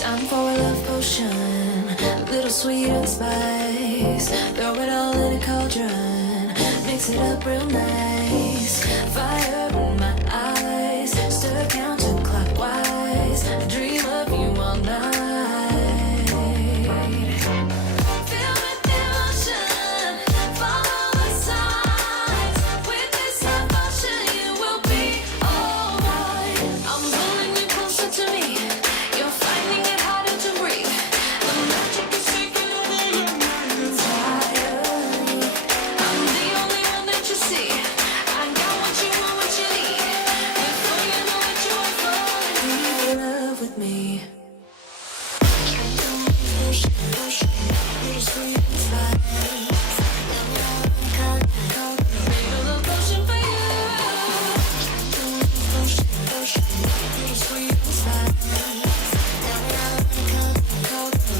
Time for a love potion, a little sweet and spice. Throw it all in a cauldron, mix it up real nice. Fire in my eyes, stir counterclockwise. I dream of you all night. Feel with emotion, follow the signs. With this love potion, you will be alright. I'm pulling you closer to me. You're finding it harder to breathe. The magic is taking over your mind entirely. I'm the only one that you see. I got what you want, what you need. Before you know it, you are falling in love with me. Bring a little potion for you.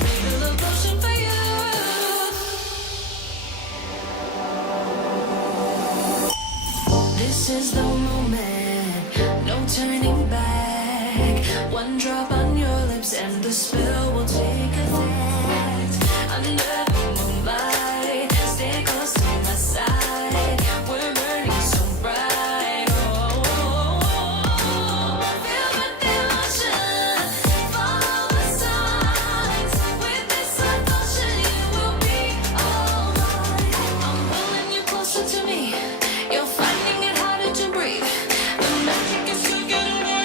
Bring a little potion for you. This is the moment, no turning back. One drop on your lips and the spell will take effect. Under the moonlight, stay close to my side. We're burning so bright. Feel with emotion, follow the signs. With this love potion, you will be alright. I'm pulling you closer to me. You're finding it harder to breathe. The magic is taking over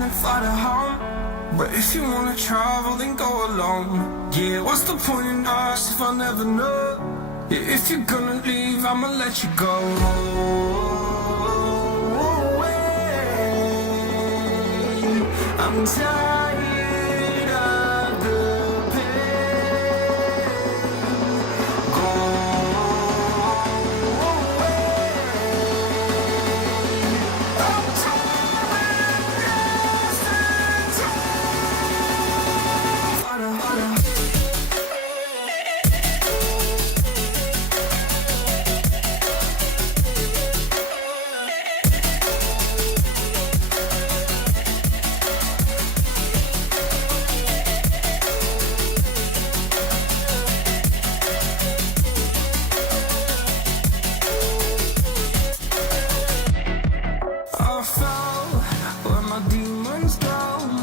then fly to home. But if you wanna travel, then go alone. Yeah, what's the point in us if I'll never know? Yeah, if you're gonna leave, I'ma let you go. I'm tired of the pain. Go away. I'm tired of I fell where my demons go.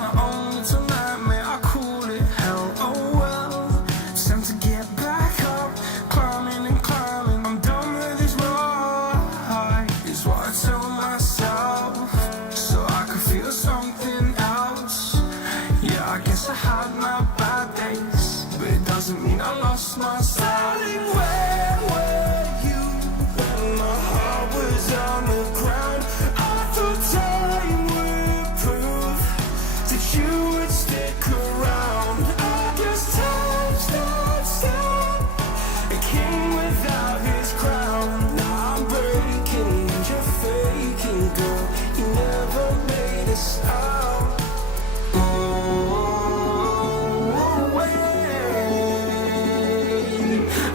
My own little nightmare, I call it hell. Oh well, it's time to get back up. Climbing and climbing, I'm done with this ride, is what I tell myself, so I could feel something else. Yeah, I guess I had my bad days, but it doesn't mean I lost myself. Darling, where were you when my heart was on the ground? Time would prove that you would stick around. I guess time stood still, a king without his crown. Now I'm breaking and you're faking, girl. You never made a sound. Oh, wait,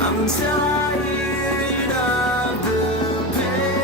I'm tired of the pain.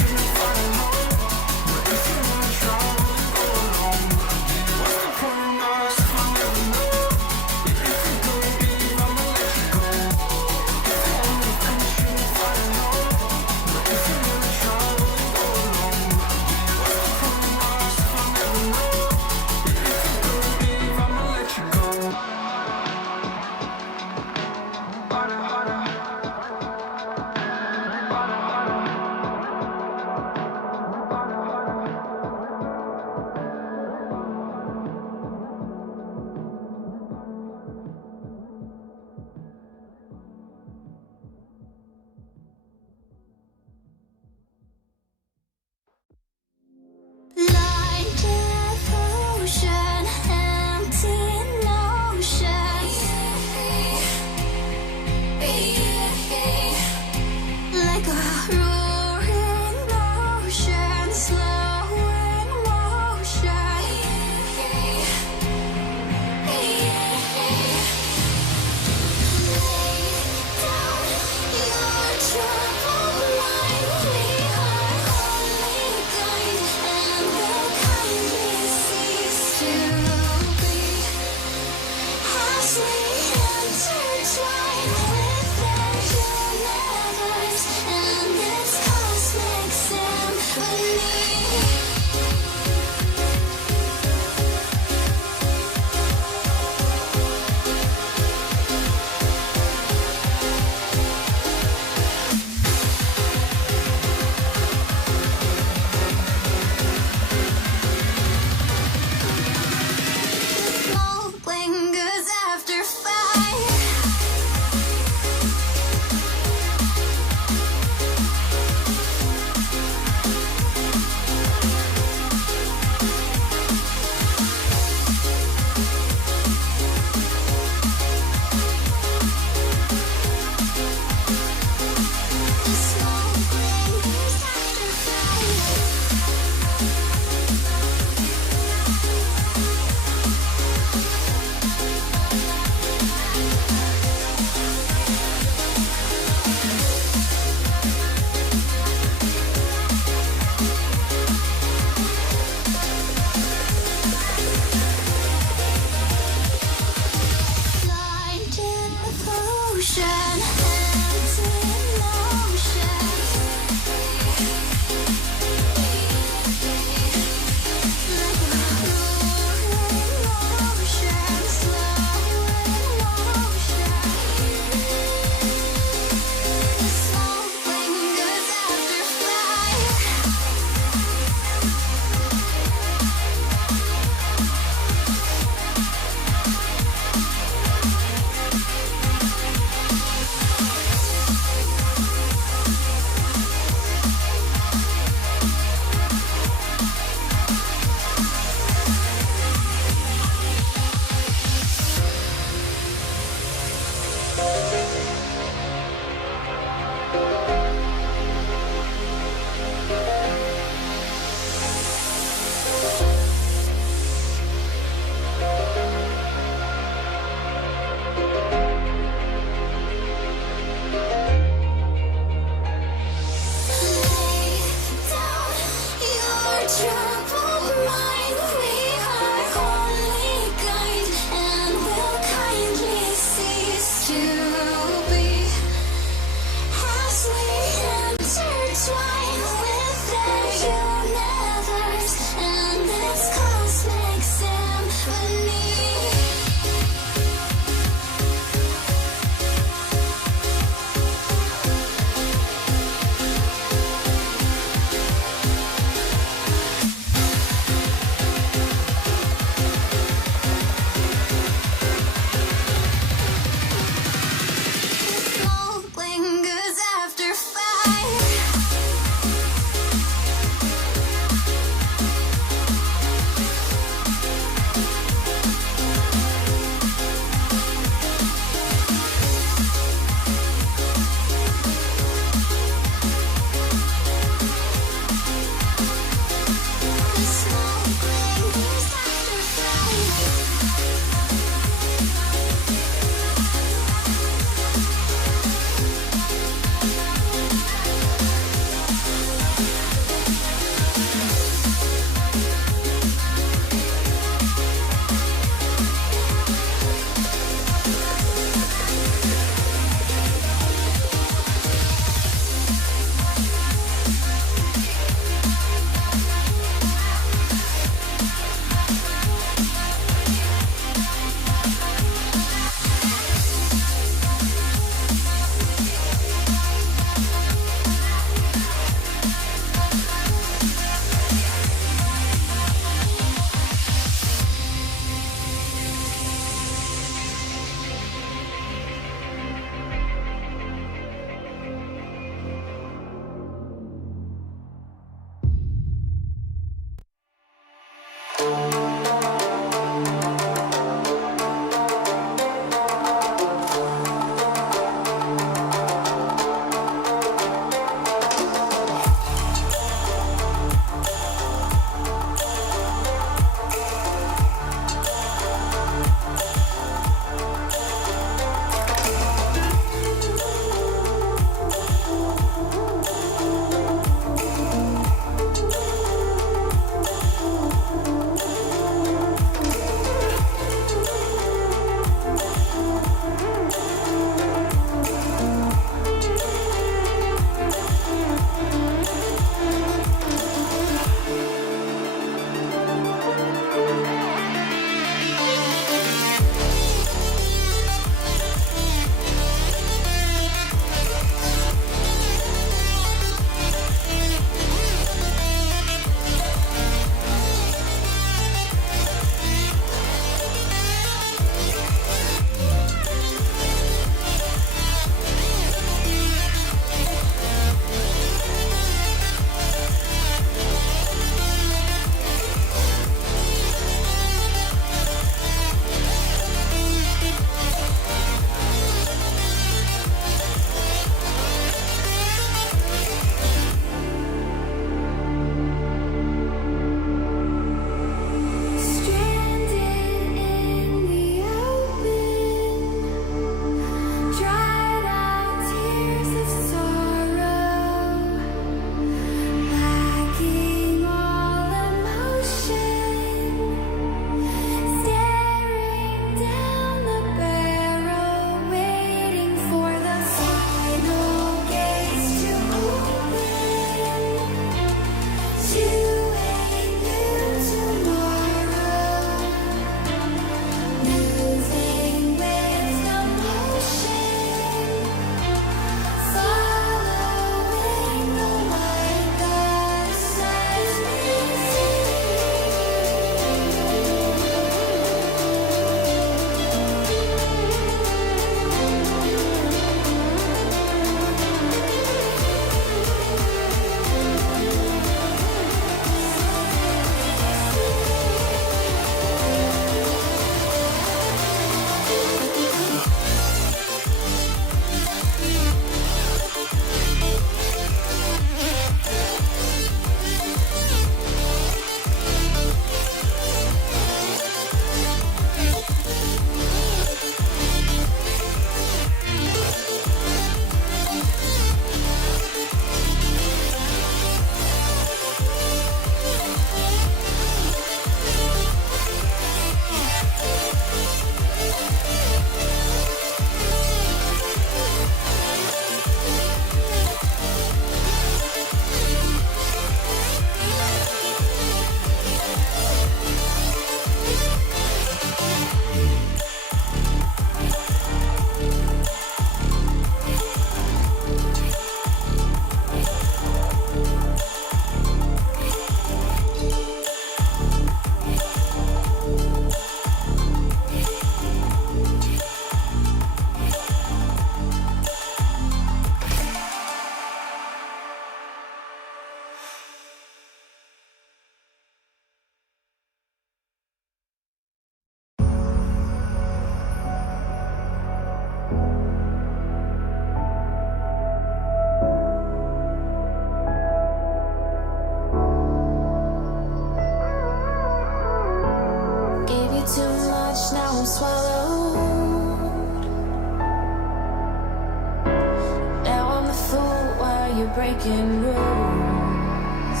breaking rules.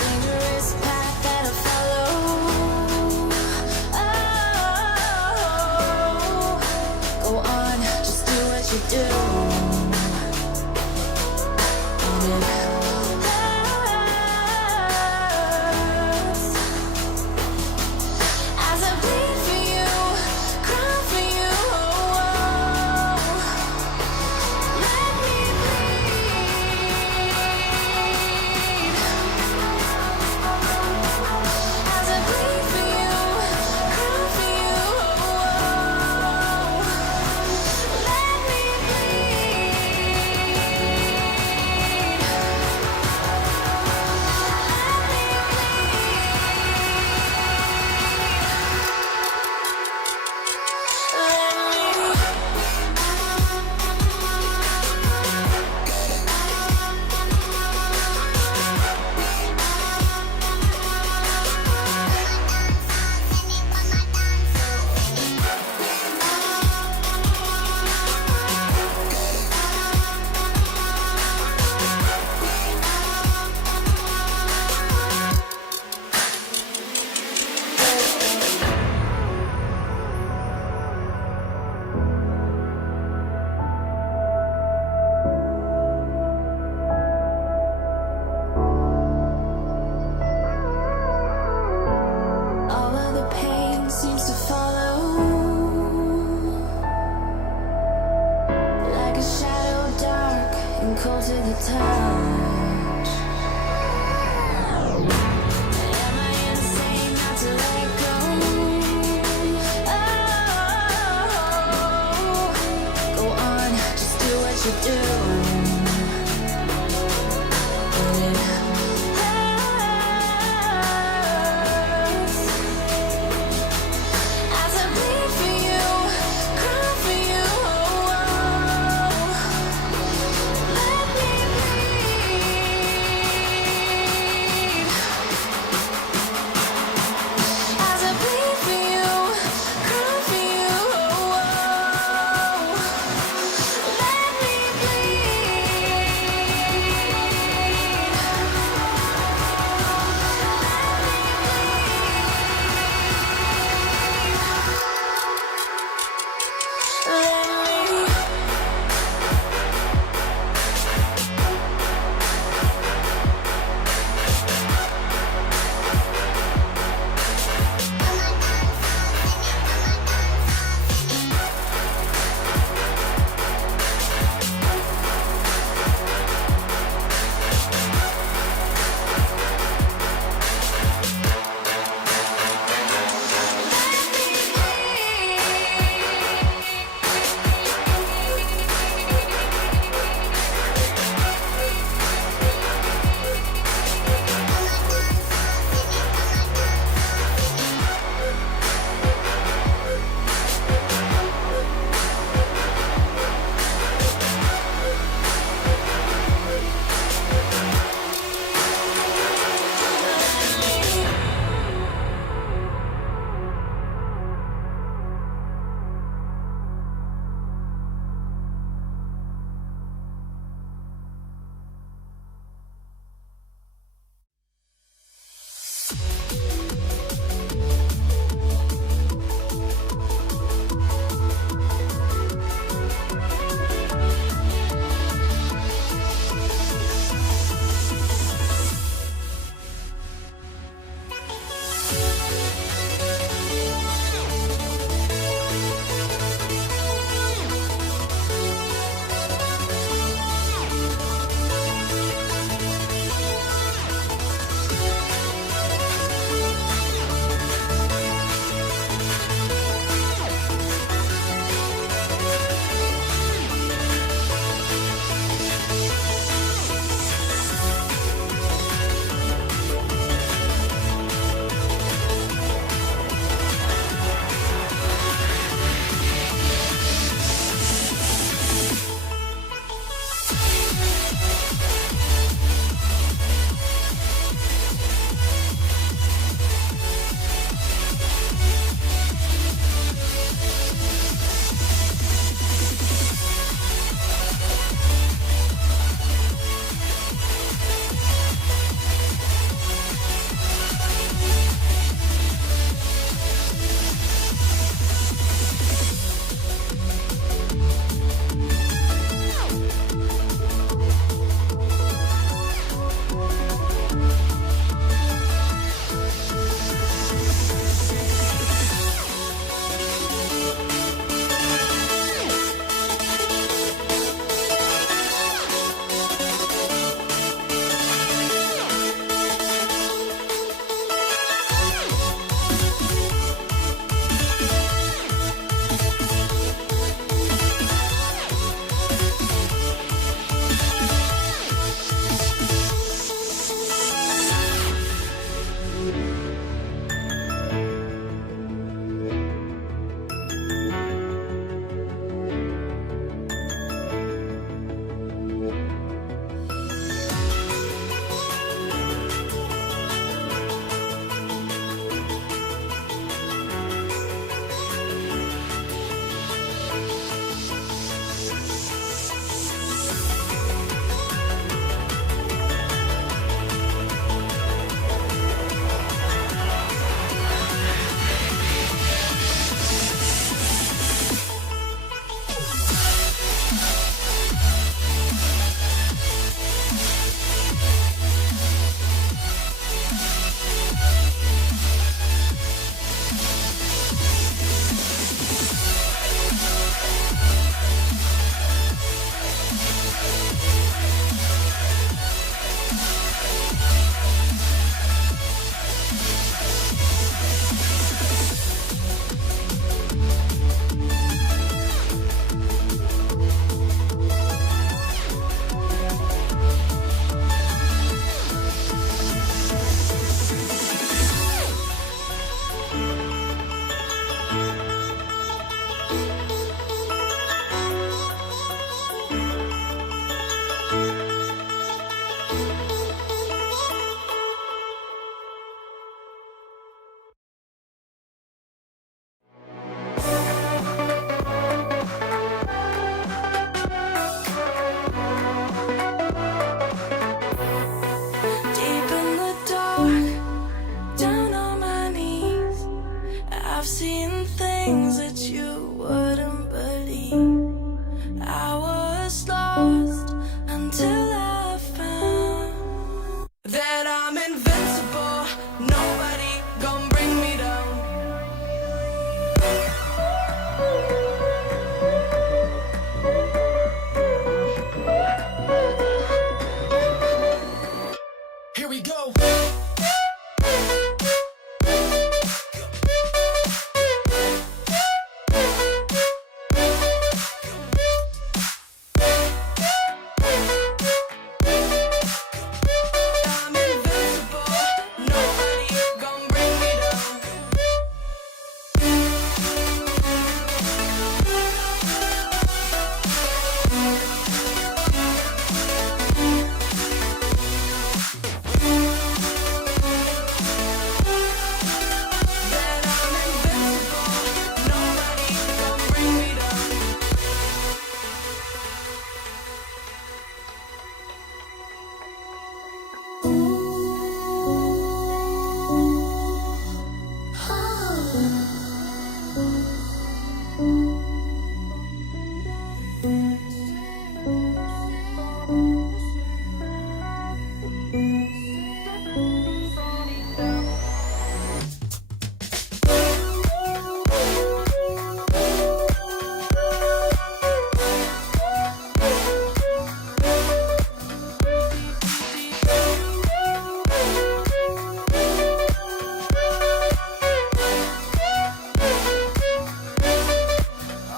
Dangerous path that I follow. Oh, go on, just do what you do. And it hurts as I bleed for you, cry for you. Let me bleed as I bleed for you, cry for you. Let me all of the pain seems to follow like a shadow, dark and cold to the touch. Am I insane not to let go? Oh, go on, just do what you do. And it hurts as I bleed for you, cry for you. Let me bleed as I bleed for you, cry for you. Let me bleed. things that you wouldn't believe. I was lost until I found that I'm invincible. Nobody gon' bring me down. Here we go. I'm invincible. Nobody gon' bring me down. That I'm invincible. Nobody gon' bring me down.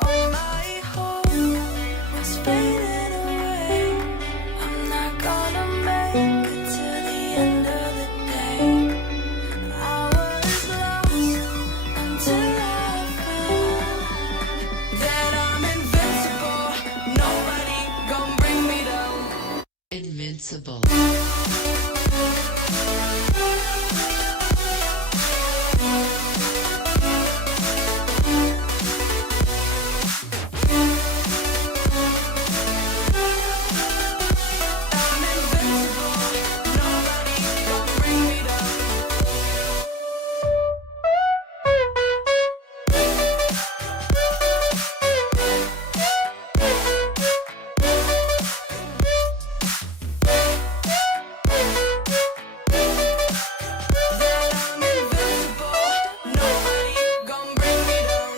All my hope was fading away. I'm not gonna make it to the end of the day. I was lost until I found that I'm invincible. Nobody gon' bring me down. Invincible. I'm invincible. Nobody gon' bring me down. That I'm invincible. Nobody gon' bring me down.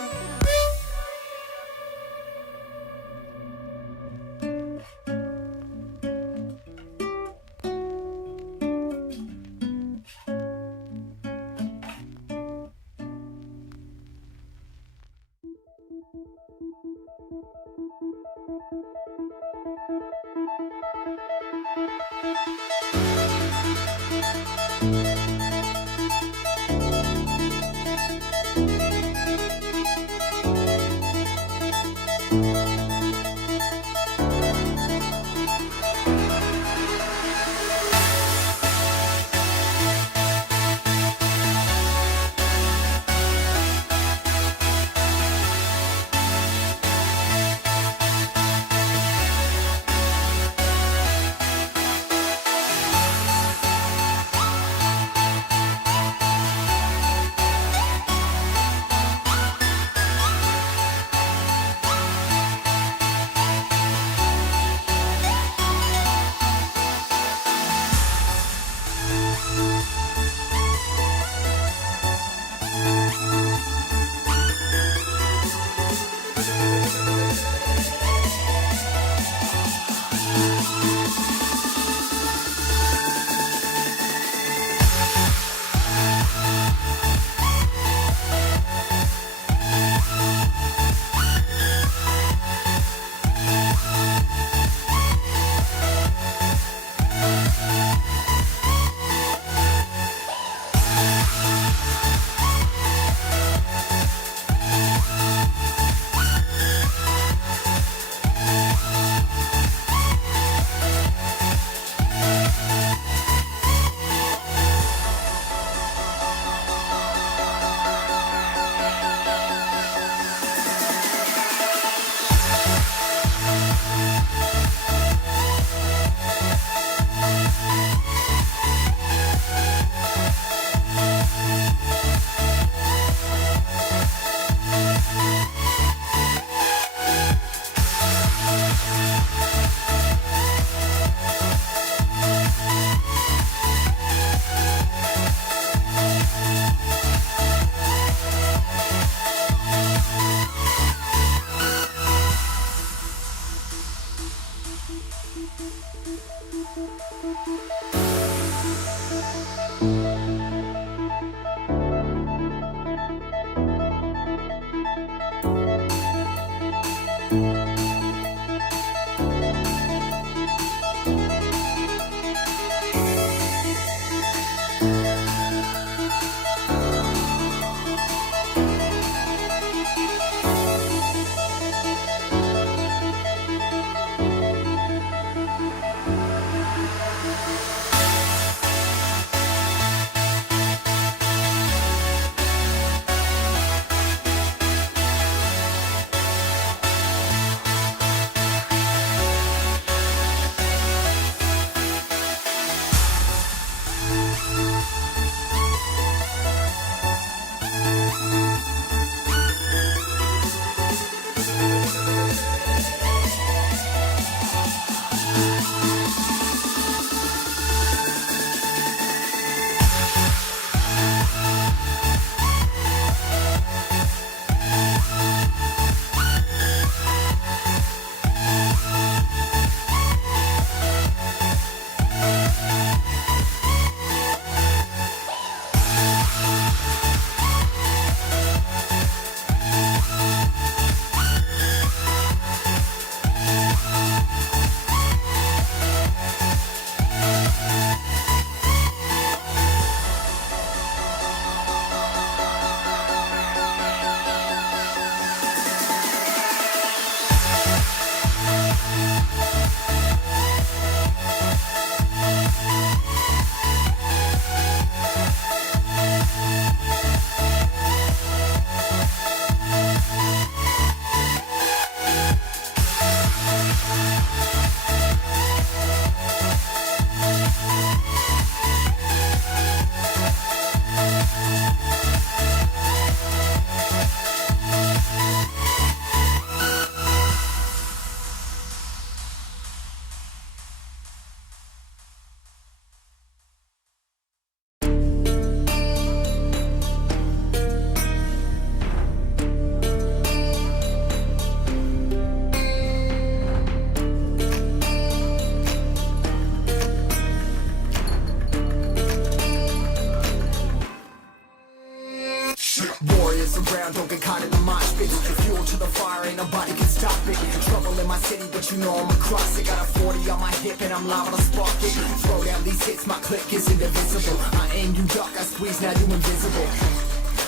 it. Fuel to the fire, ain't nobody can stop it. Trouble in my city, but you know I'm across it. Got a 40 on my hip and I'm liable to spark it. Throw down these hits, my click is indivisible. I aim, you duck, I squeeze, now you invisible.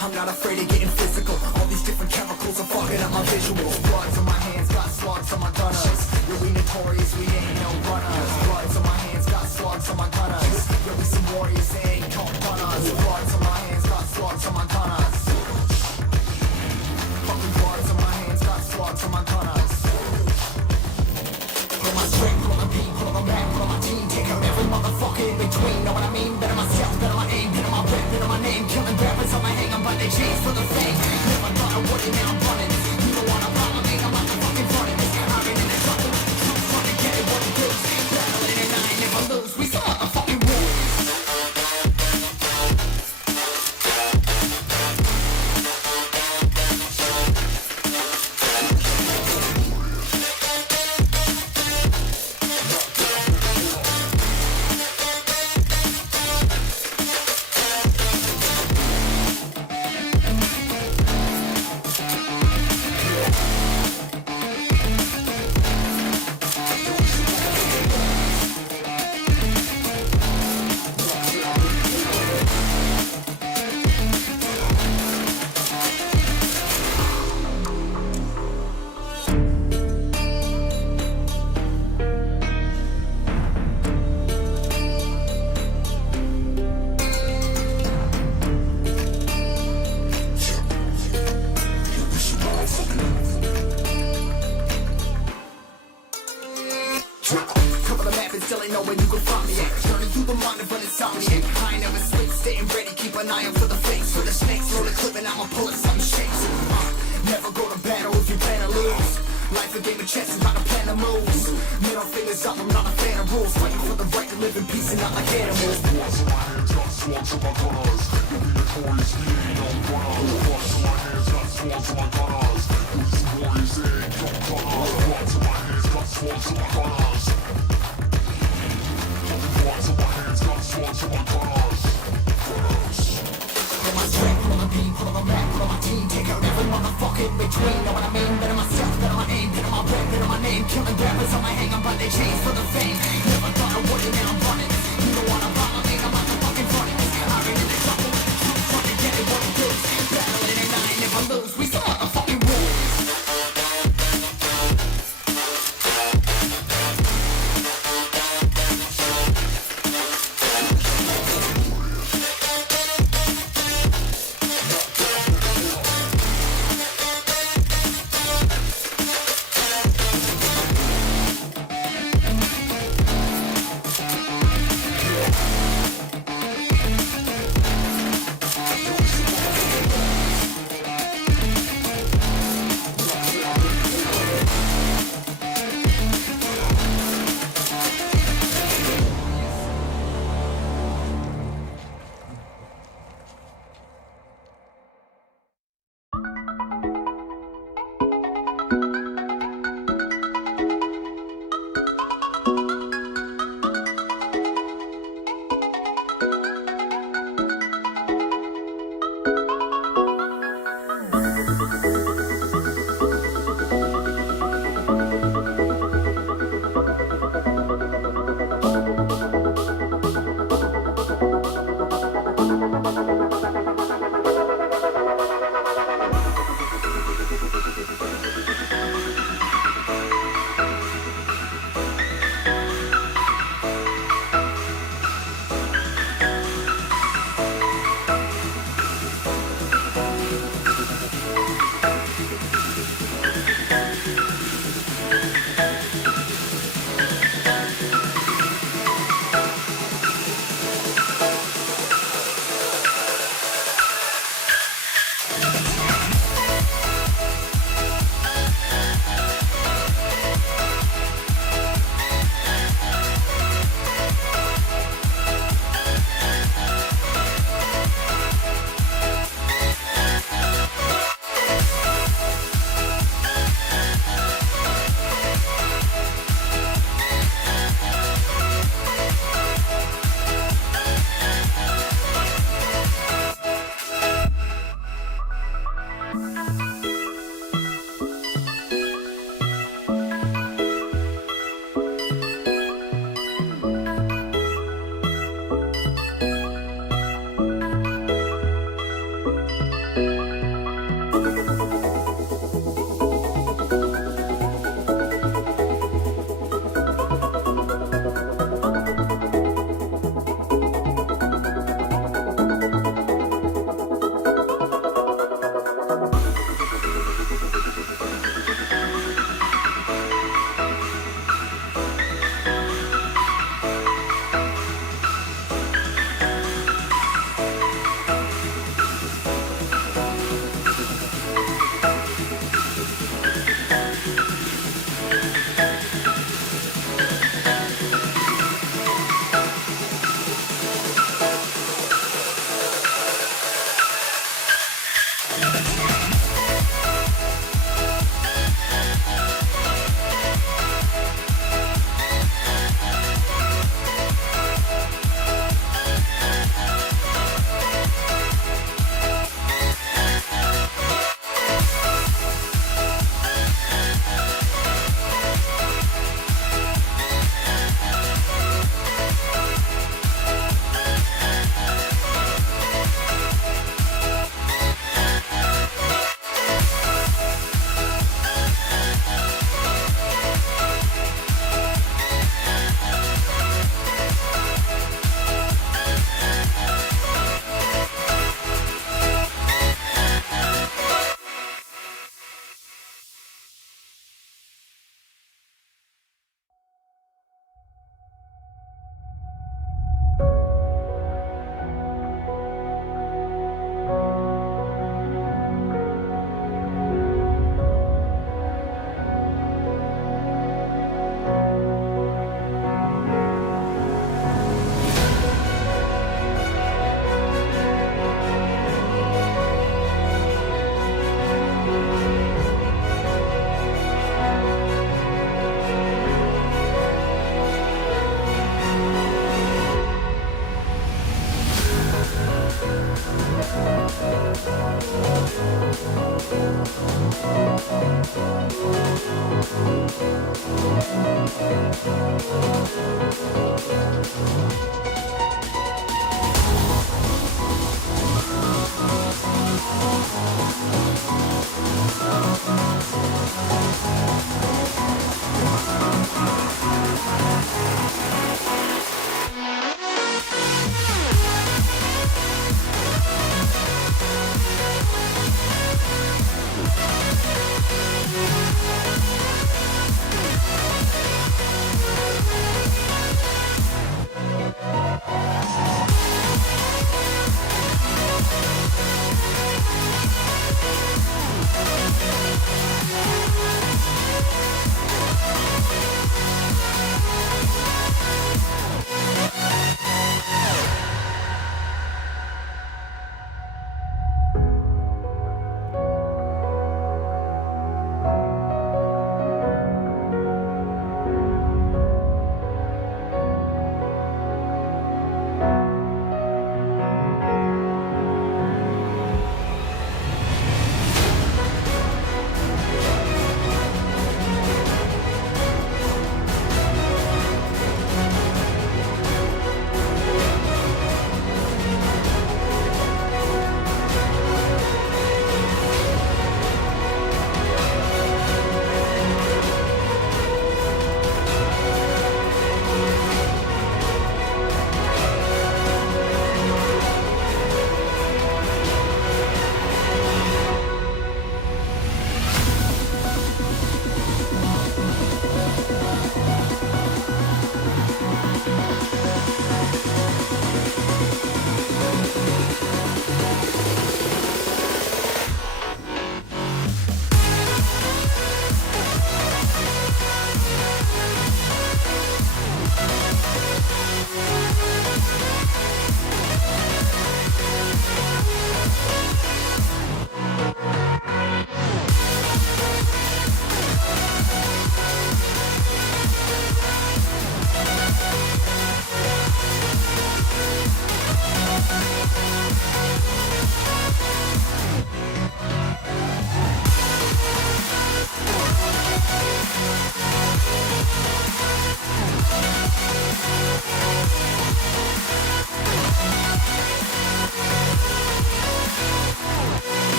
I'm not afraid of getting physical. All these different chemicals are fucking up my visuals. Bloods on my hands, got slugs on my gunners. Yo, we notorious, we ain't no runners. Bloods on my hands, got slugs on my gunners. Yo, we some warriors, they ain't no runners. Bloods on my hands, got slugs on my gunners. Fucking bloods on my hands, got slugs on my gunners. Put on my strength, put on my beat, put on my back, put on my team. Take out every motherfucker in between. Know what I mean? Better myself, better my aim, better my rep, better my name. Killing rappers on my hang, I'm by their chains for the fame. Never thought I would, and now I'm running. You don't wanna follow me, I'm out the fucking front of this. I've been in the trouble, truth trying to get it what it is. Battling and I ain't never lose. We some motherfucking warriors. Cover the map and still ain't know where you can find me at. Journey through the mind of an insomniac. I ain't never switch, staying ready, keep an eye out for the fakes. For the snakes, load the clip and I'ma pull it, something shakes. Never go to battle if you plan to lose. Life a game of chess is not a plan of moves. Middle fingers up, I'm not a fan of rules. Fighting for the right to live in peace and not like animals. Bloods on my hands, got slugs on my gunners. You'll be notorious, we ain't no runners. Bloods on my hands, got slugs on my gunners. We some warriors, they ain't no runners. Bloods on my hands, got slugs on my gunners. Bloods on my hands, got slugs on my gunners. Put on my strength, put on my beat, put on my back, put on my team. Take out every motherfucker in between. Know what I mean? Better myself, better my aim, better my rep, better my name. Killing rappers on my hang, I'm by their chains for the fame. Never thought I would, and now I'm running. You don't wanna follow me, I'm out the fucking front of this. I've been in the trouble, truth trying to get it what it is. Battling and I ain't never lose. We some motherfucking warriors.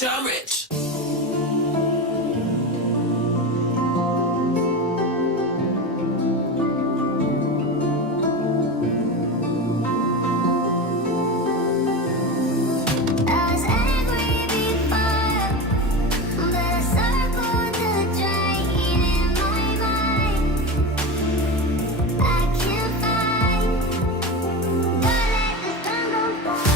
rich, I'm rich. I was angry before, but I circled the drain in my mind. I can't find. Don't let the sun go down.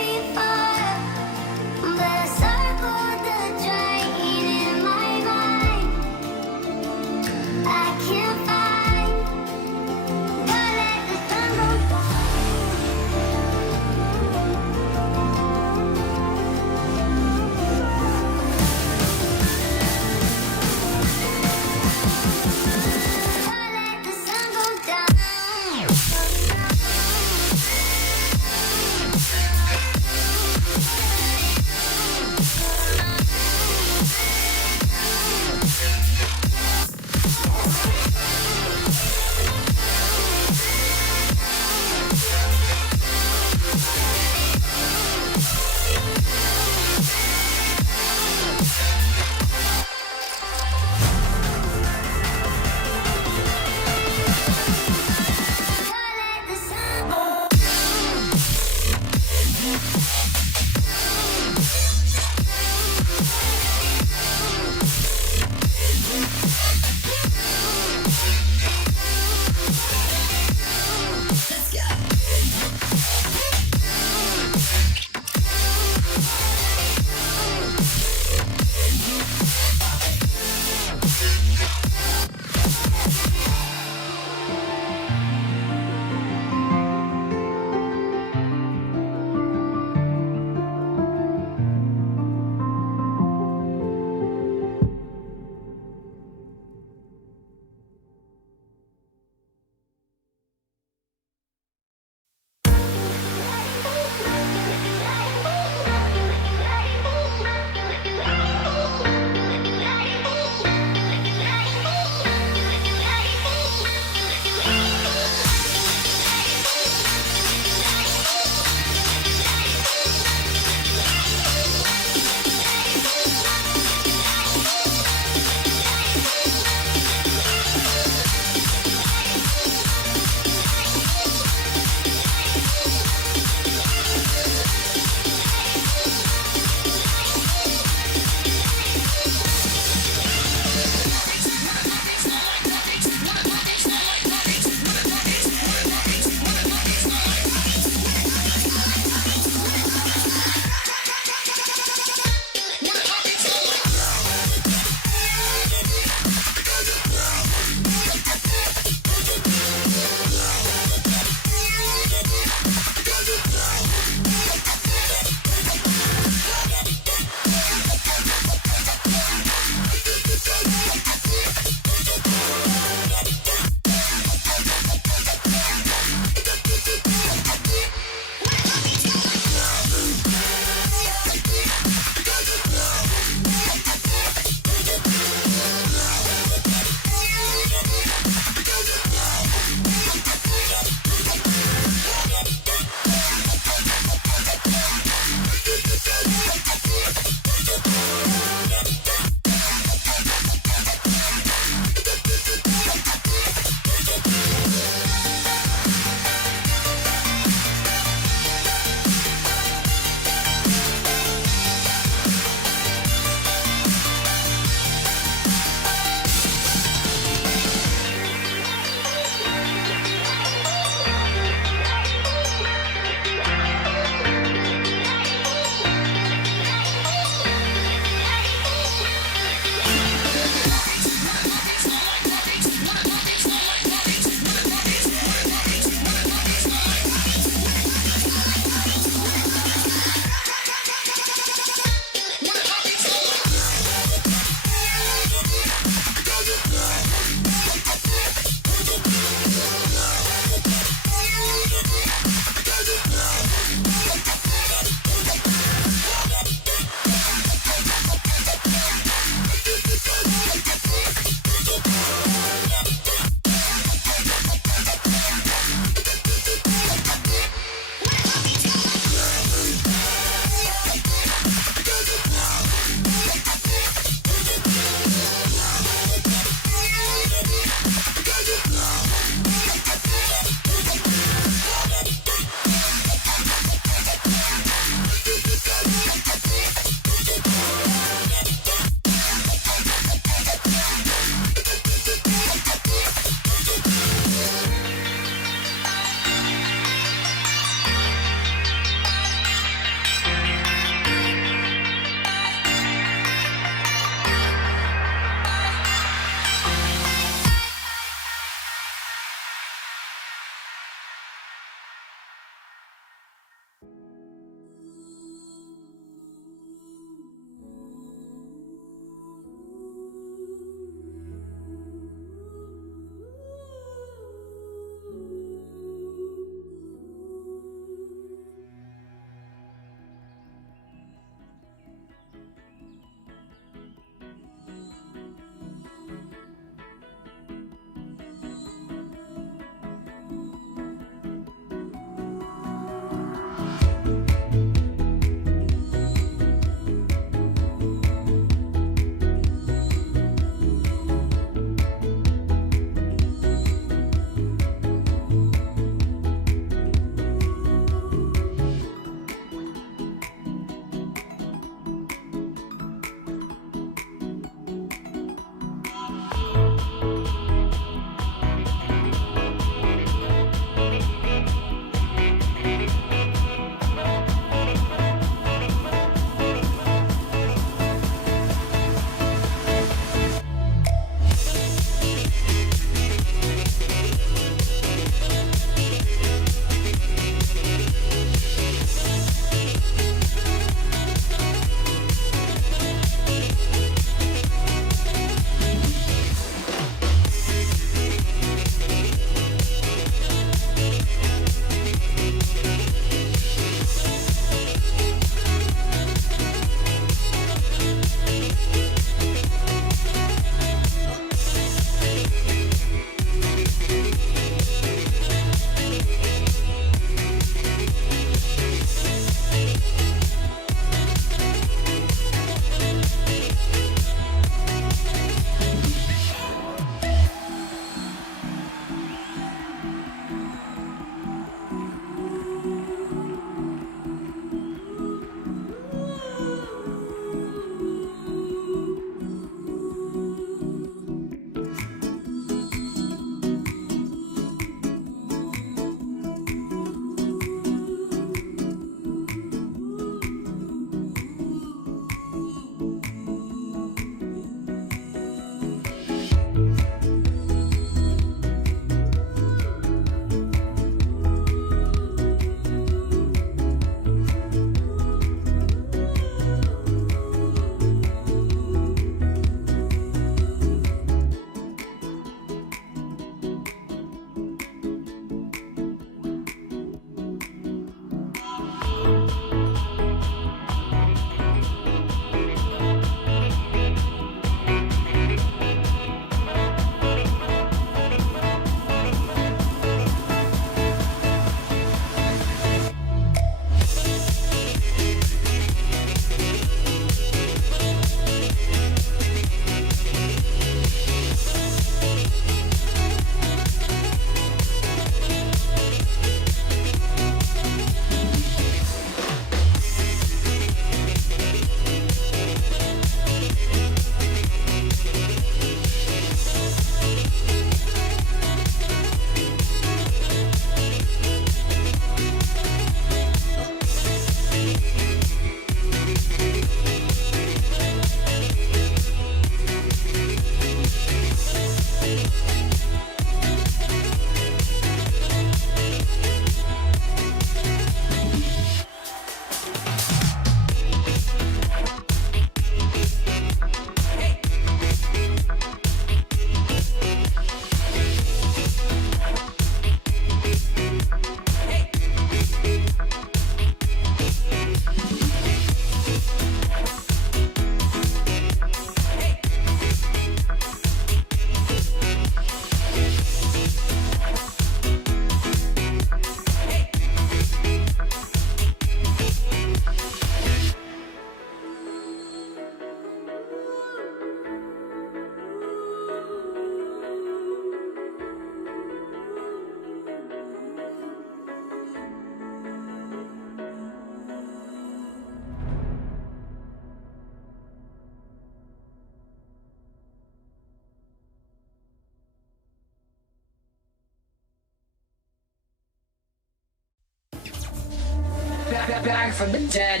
back from the dead.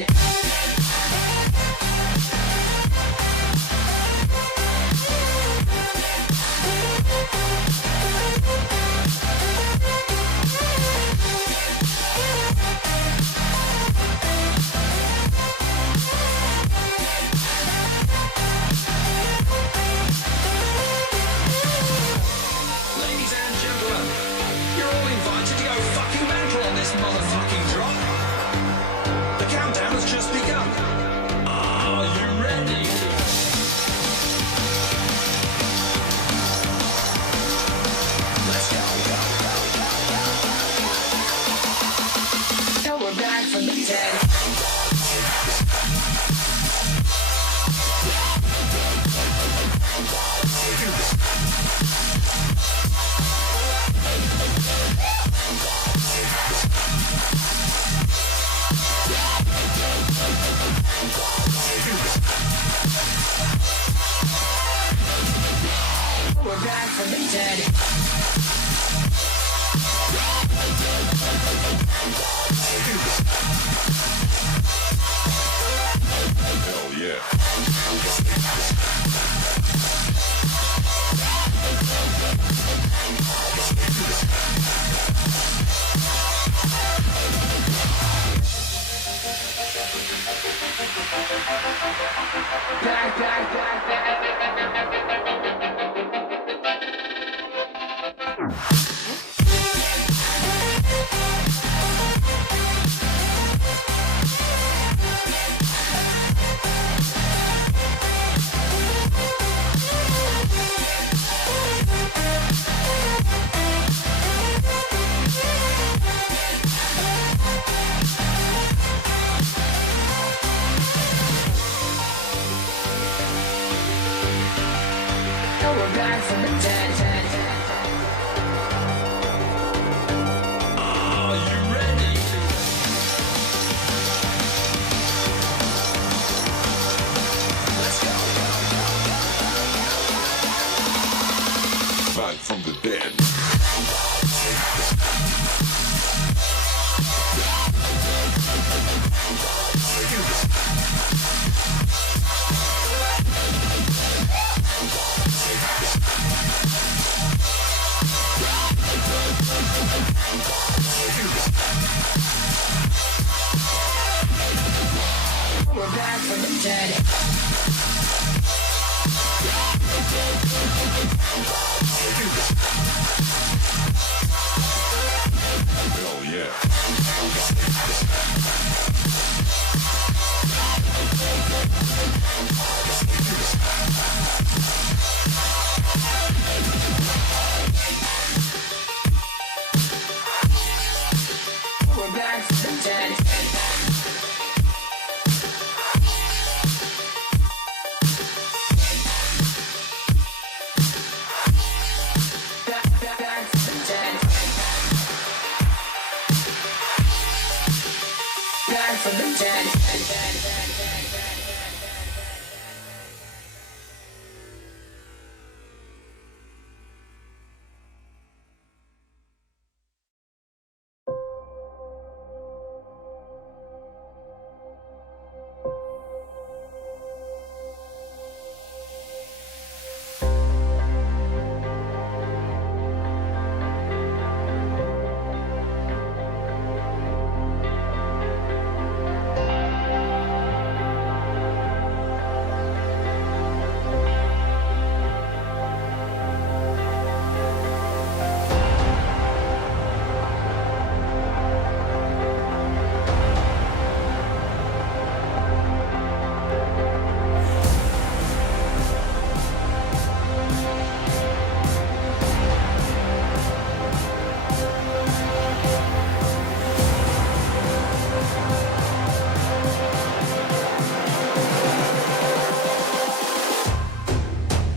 Ladies and gentlemen, you're all invited to go fucking mental on this motherfucking drop. The countdown has just begun. Are you ready? Let's go. Now we're back from the dead. We're back from the dead. Hell yeah. We're back from the dead. Are you ready? Let's go. Back from the dead. We're back from the dead. Hell yeah. We're back from the dead. Back from the dead. Back from the dead.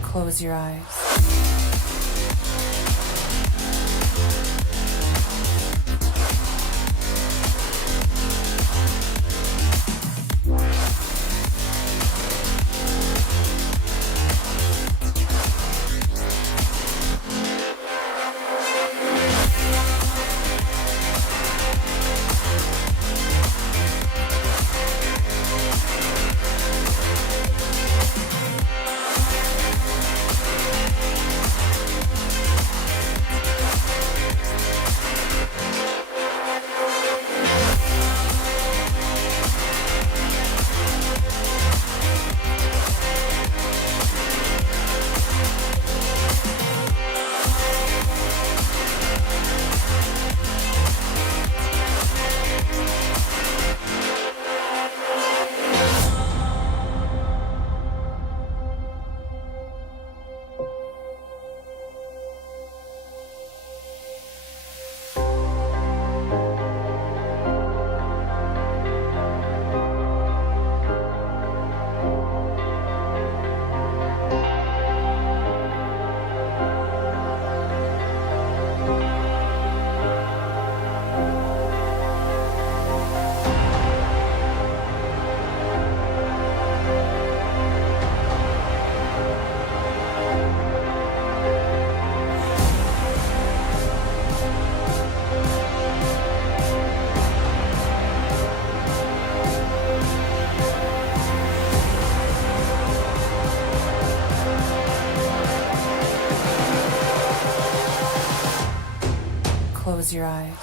Close your eyes. Close your eyes.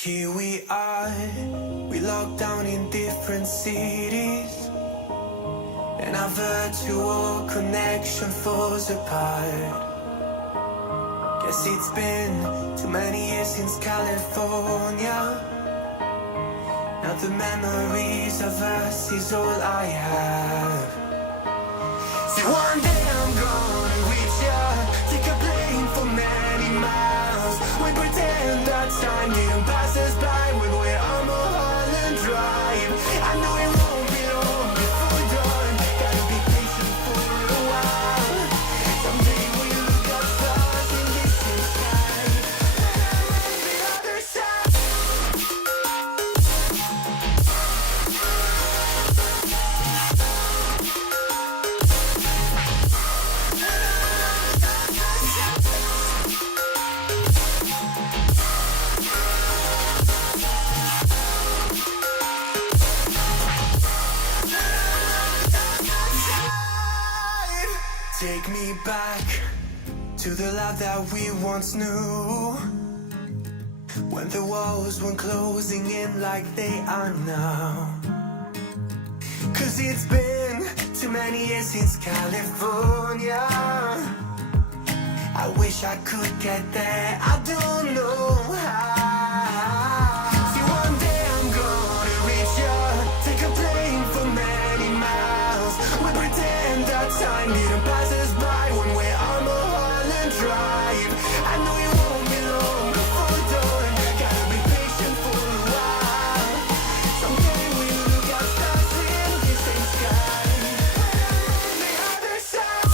Here we are, we locked down in different cities, and our virtual connection falls apart. Guess it's been too many years since California. Now the memories of us is all I have. See, one day I'm gonna reach ya, take a plane for many miles. We pretend that time didn't pass us by when we're on Mulholland Drive. I know it won't be long before dawn, gotta be patient for a while. Someday we'll look at stars in distant sky, and the other side. Take me back to the love that we once knew, when the walls weren't closing in like they are now. Cause it's been too many years since California. I wish I could get there, I don't know how. See, one day I'm gonna reach ya, take a plane for many miles. We pretend that time didn't pass us by when we're on Mulholland Drive. I know it won't be long before dawn, gotta be patient for a while. Someday we'll look at stars in the same sky, and the other side.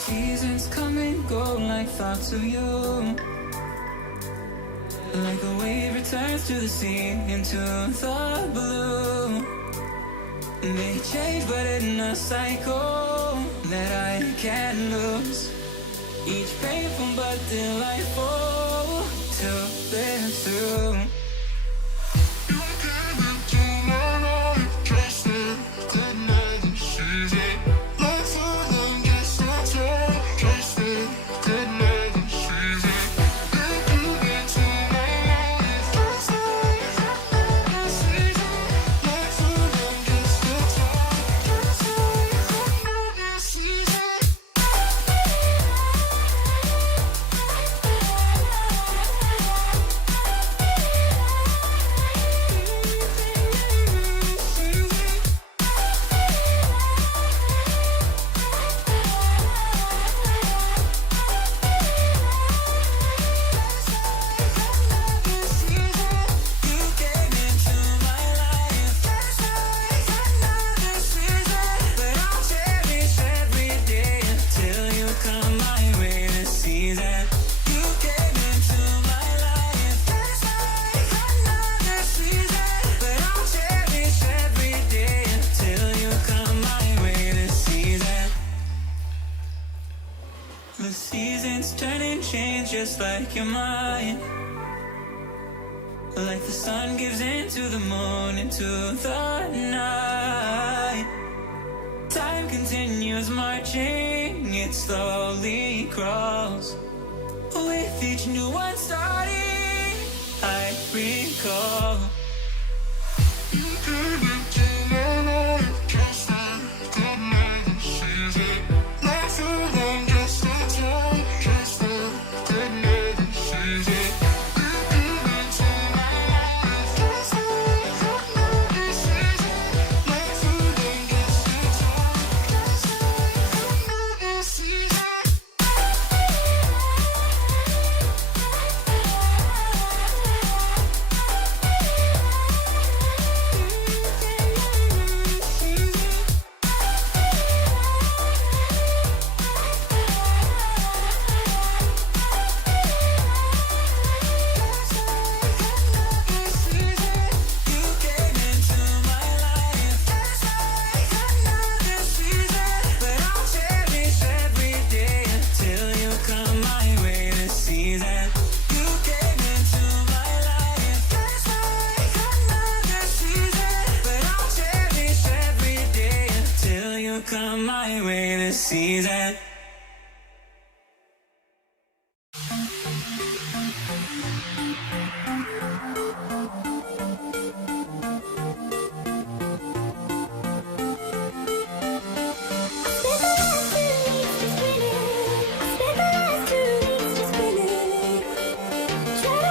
seasons come and go like thoughts of you. Like a wave returns to the sea into the blue. They change but in a cycle that I can't lose. Each painful but delightful to live through. You came into my life just a good night season. Like for them just a time, just a good night season. You came into my life just a good night season. Like for them just a time, just a good night season. The seasons turn and change just like your mind. Like the sun gives into the moon, into the night. Time continues marching, it slowly crawls. With each new one starting, I recall. You came into my life just a good night season. Like for them just a time, just a good night season. You came into my life just a good night season. Like for them just a time, just a good night season. Come my way this season. Try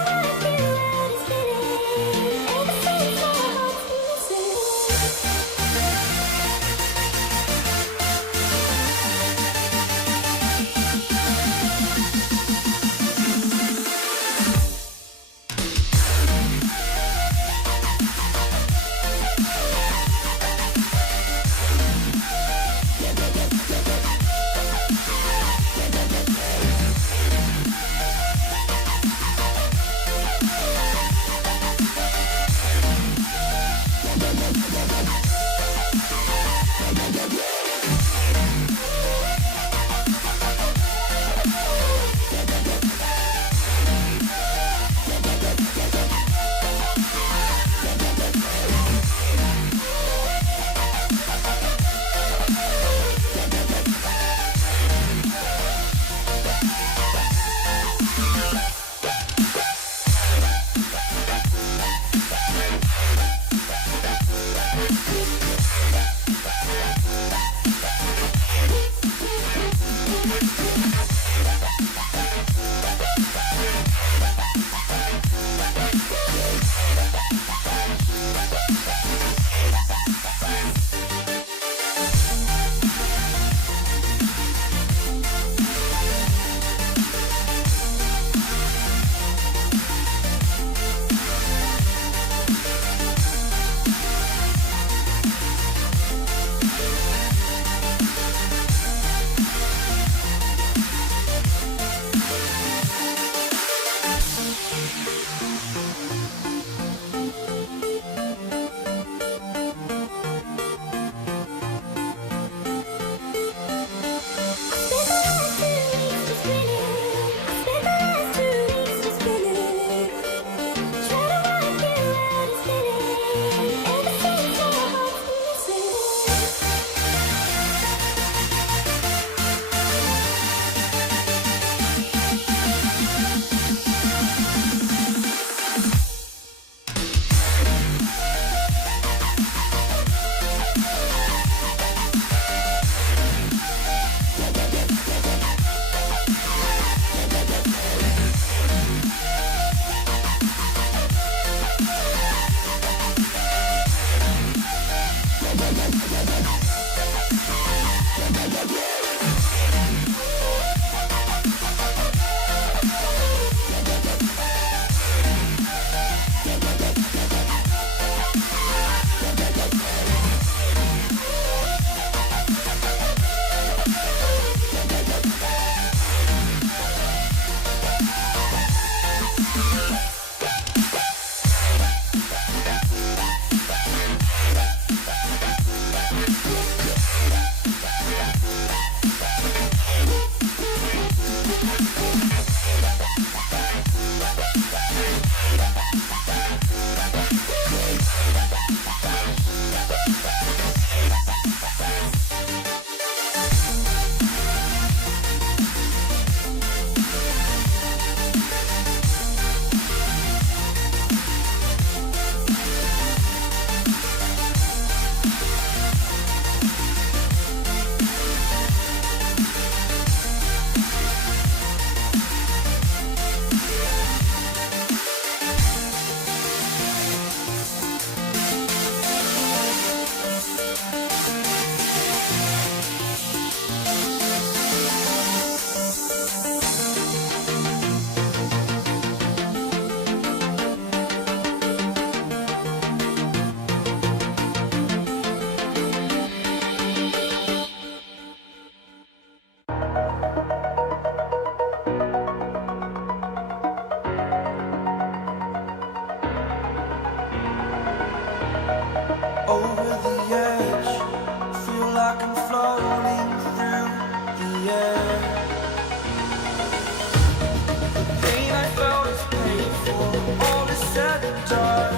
start.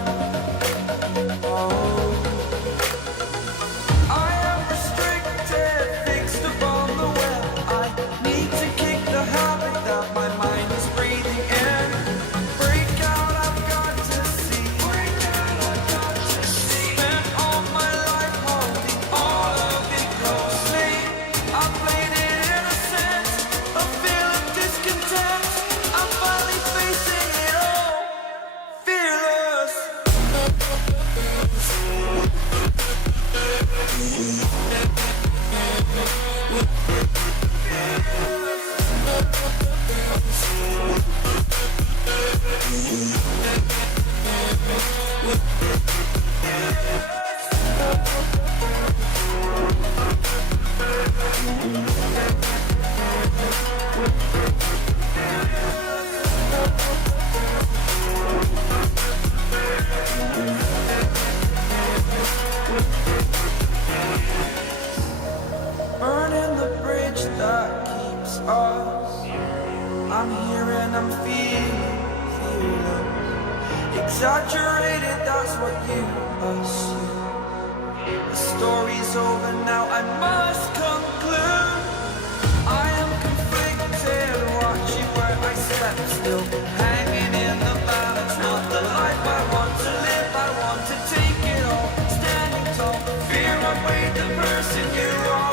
Oh, I am restricted, fixed upon the web. I need to kick the habit that my mind is breathing in. Break out, I've got to see. Spent all my life holding all of it closely. I played it innocent, a feel of discontent. I'm finally facing it all, fearless. Burning the bridge that keeps us. I'm here and I'm feeling exaggerated, that's what you assume. The story's over now, I must conclude. I am conflicted, watching where I step still, hanging in the balance. Not the life I want to live, I want to take it all. Standing tall, fear I weighed the person you are.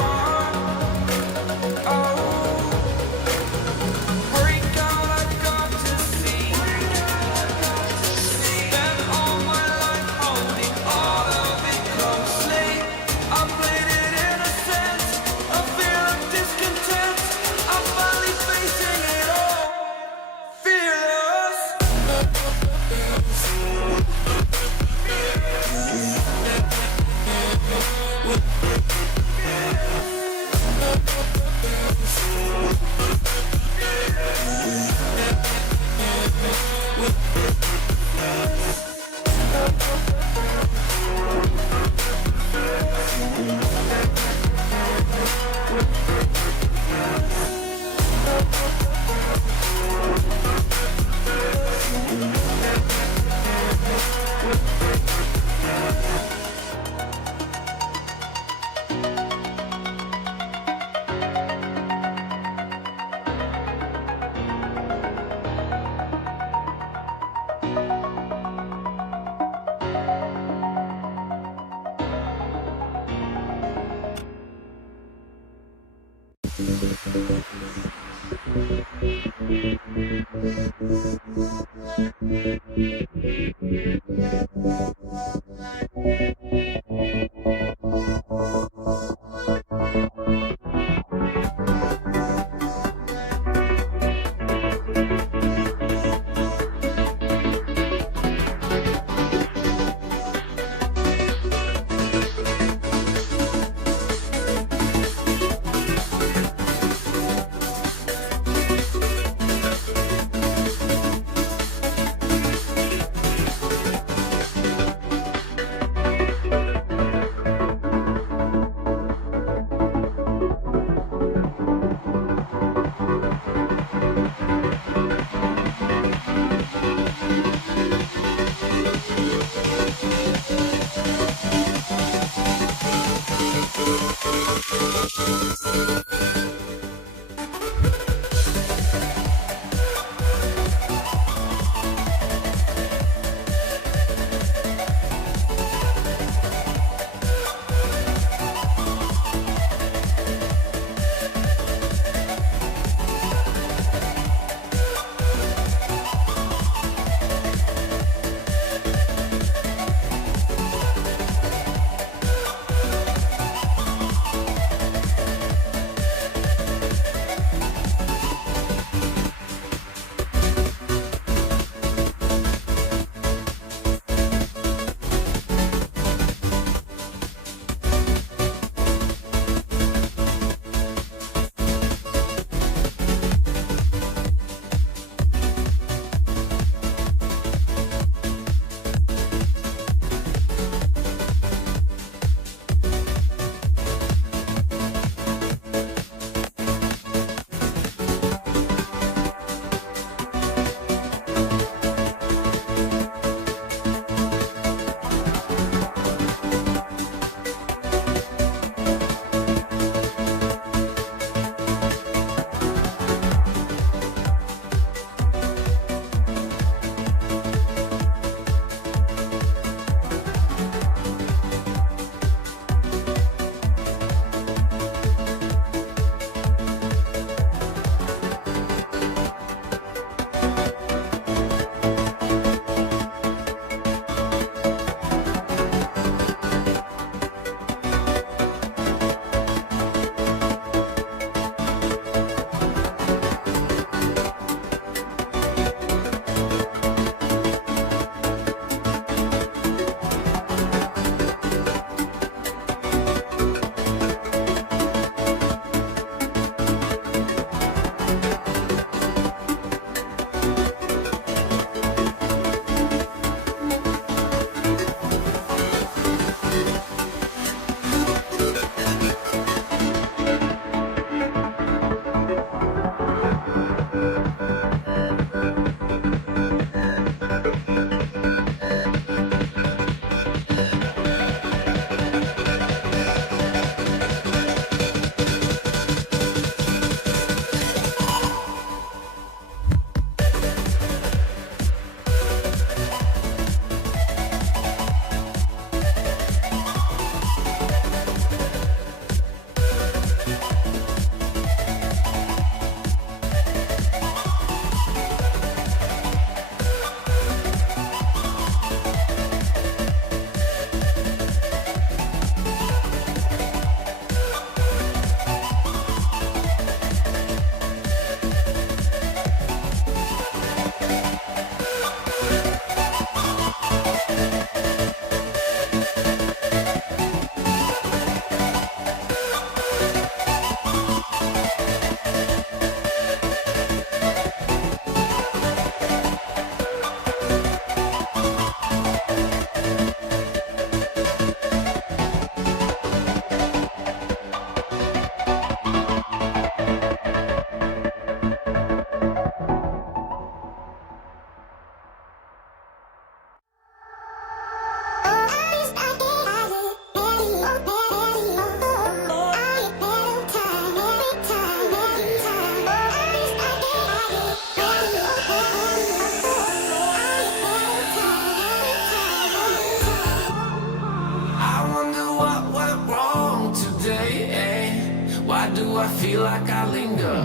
I feel like I linger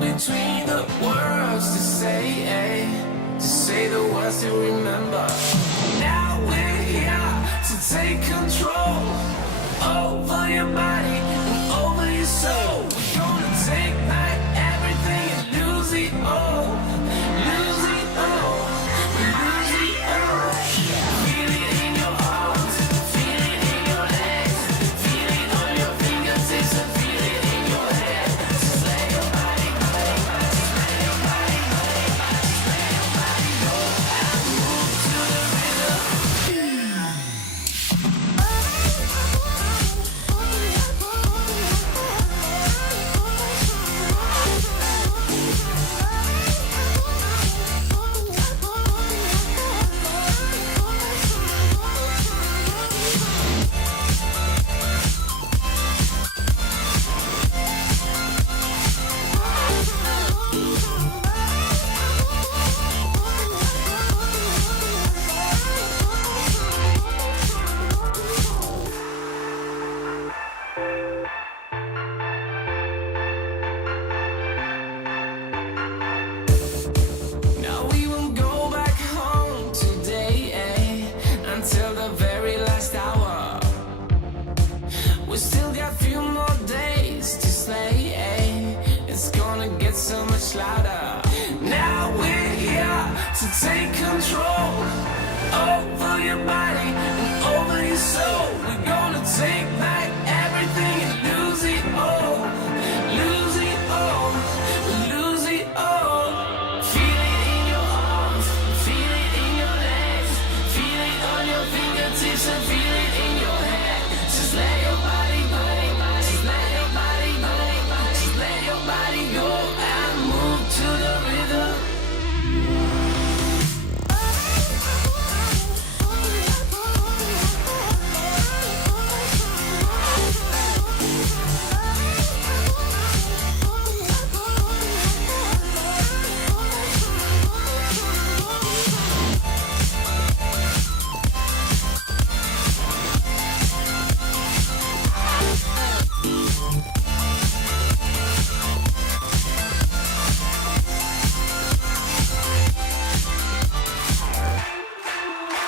between the words to say the words to remember. Now we're here to take control over your body and over your soul. We're gonna take back everything and lose it all. Lose it all. Lose it all. Feel it in your arms, feel it in your legs, feel it on your fingertips and feel it in your head. Just let your body go, just let your body go, just let your body go and move to the rhythm. Now we will go back home today, until the very last hour. We still got a few more days to slay, it's gonna get so much louder. Now we're here to take control over your body and over your soul. We're gonna take back everything and lose it all. Lose it all. Lose it all. Feel it in your arms, feel it in your legs, feel it on your fingertips and feel it in your head. Just let your body go, just let your body go, just let your body go and move to the rhythm.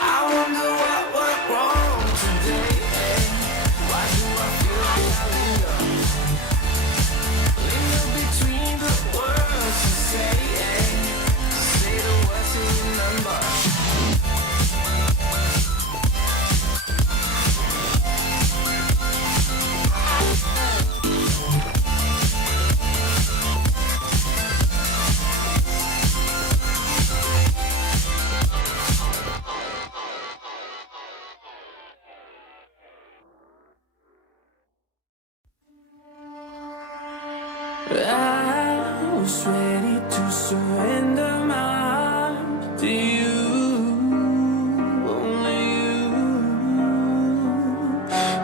I wonder what went wrong today. Why do I feel like I linger between the words to say the words to remember. I was ready to surrender my heart to you, only you.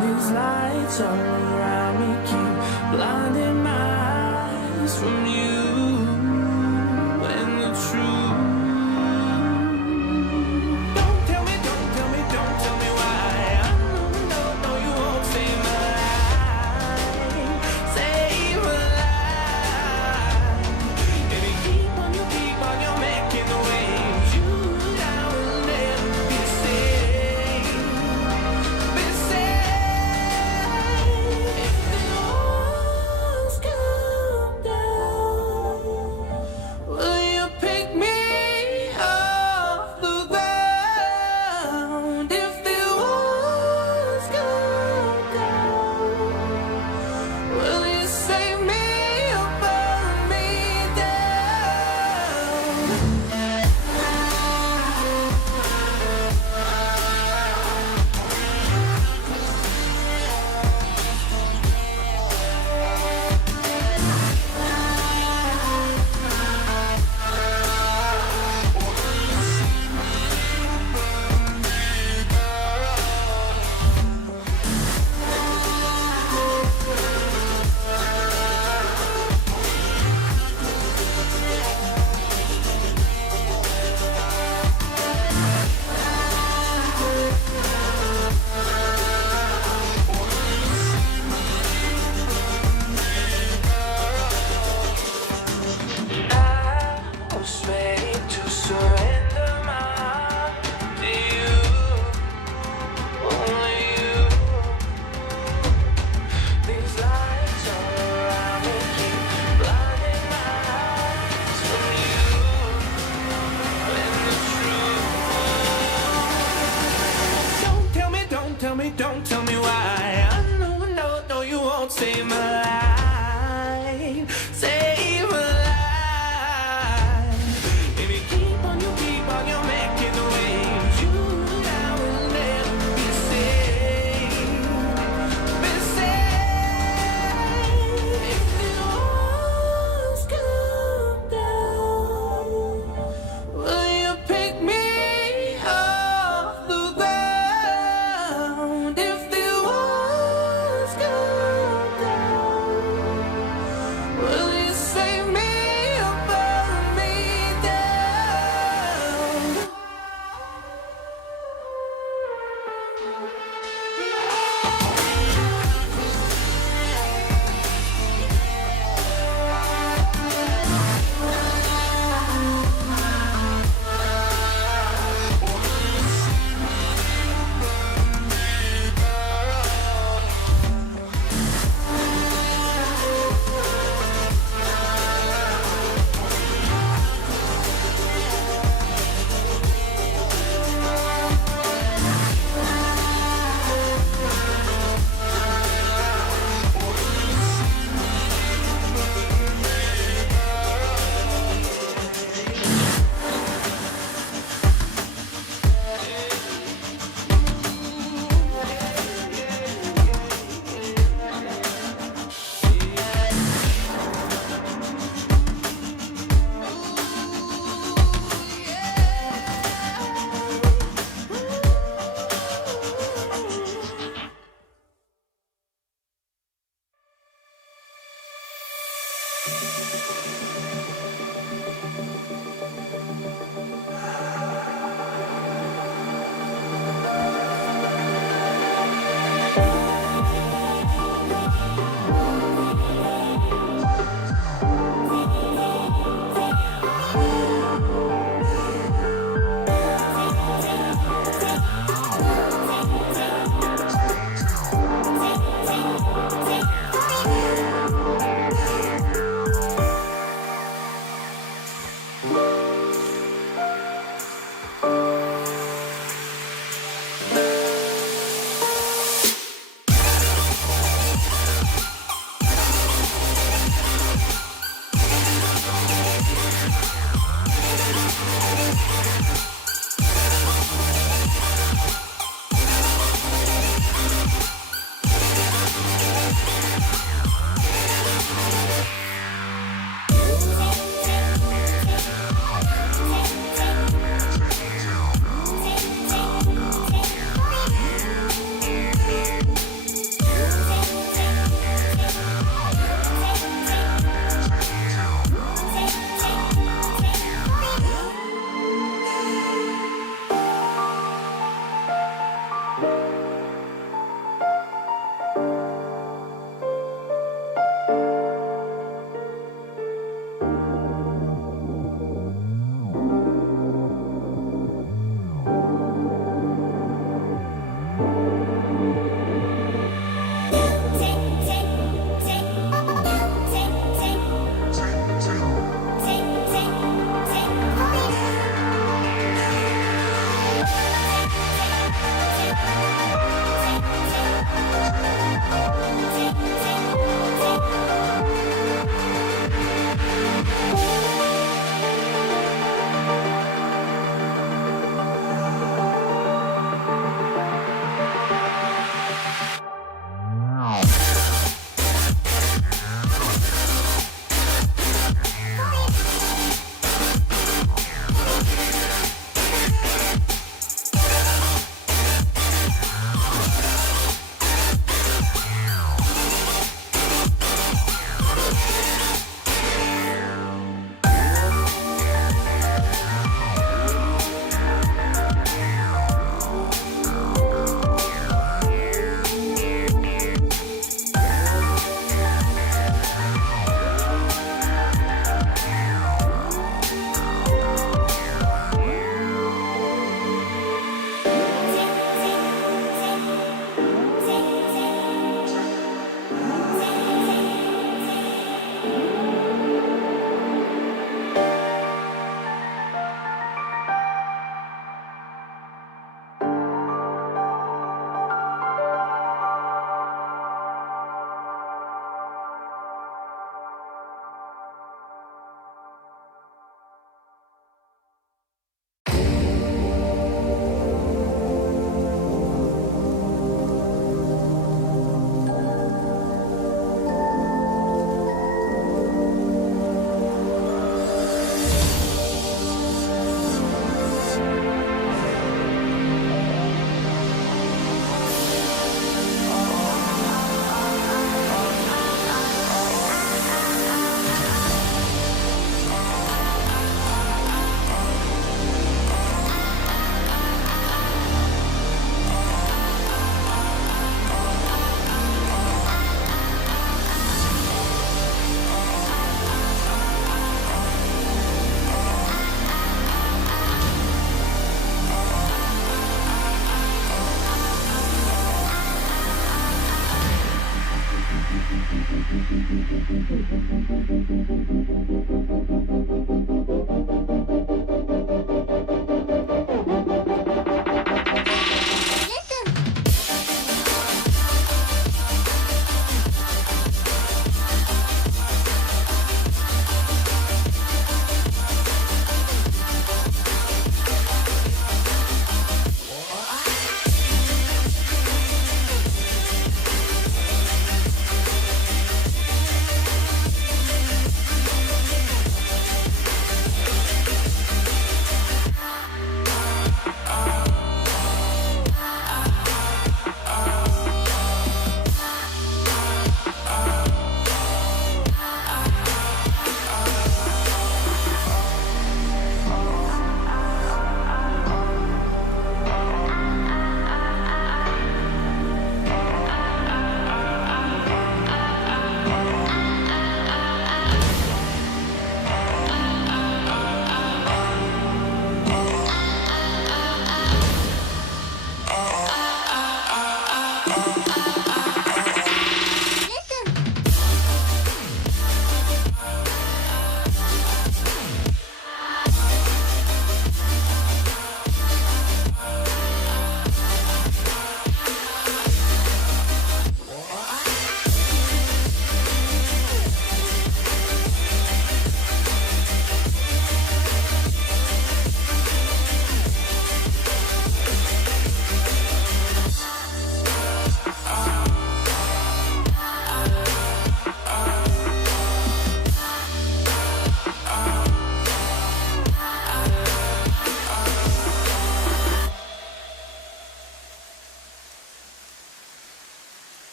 These lights all around me keep blinding my eyes from you and the truth. Don't tell me, don't tell me, don't tell me why. I know you won't save my life, save my life. If you keep on your don't tell me why. I know, no, no, you won't save my life. Save my life. If you keep on, you're making the waves. You and I will never be safe. Be safe. If the walls come down, will you pick me off the ground? If the walls come down,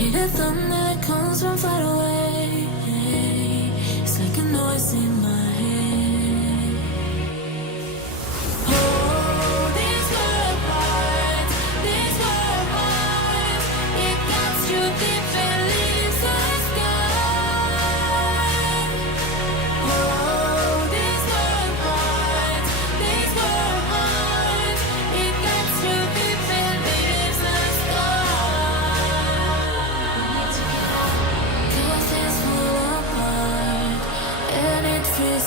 Hear the thunder that comes from far away. It's like a noise in my head. Oh, these were words, it cuts you deep and leaves the sky. Oh, these were words, it cuts you deep and leaves the sky. Two things fall apart, and it feels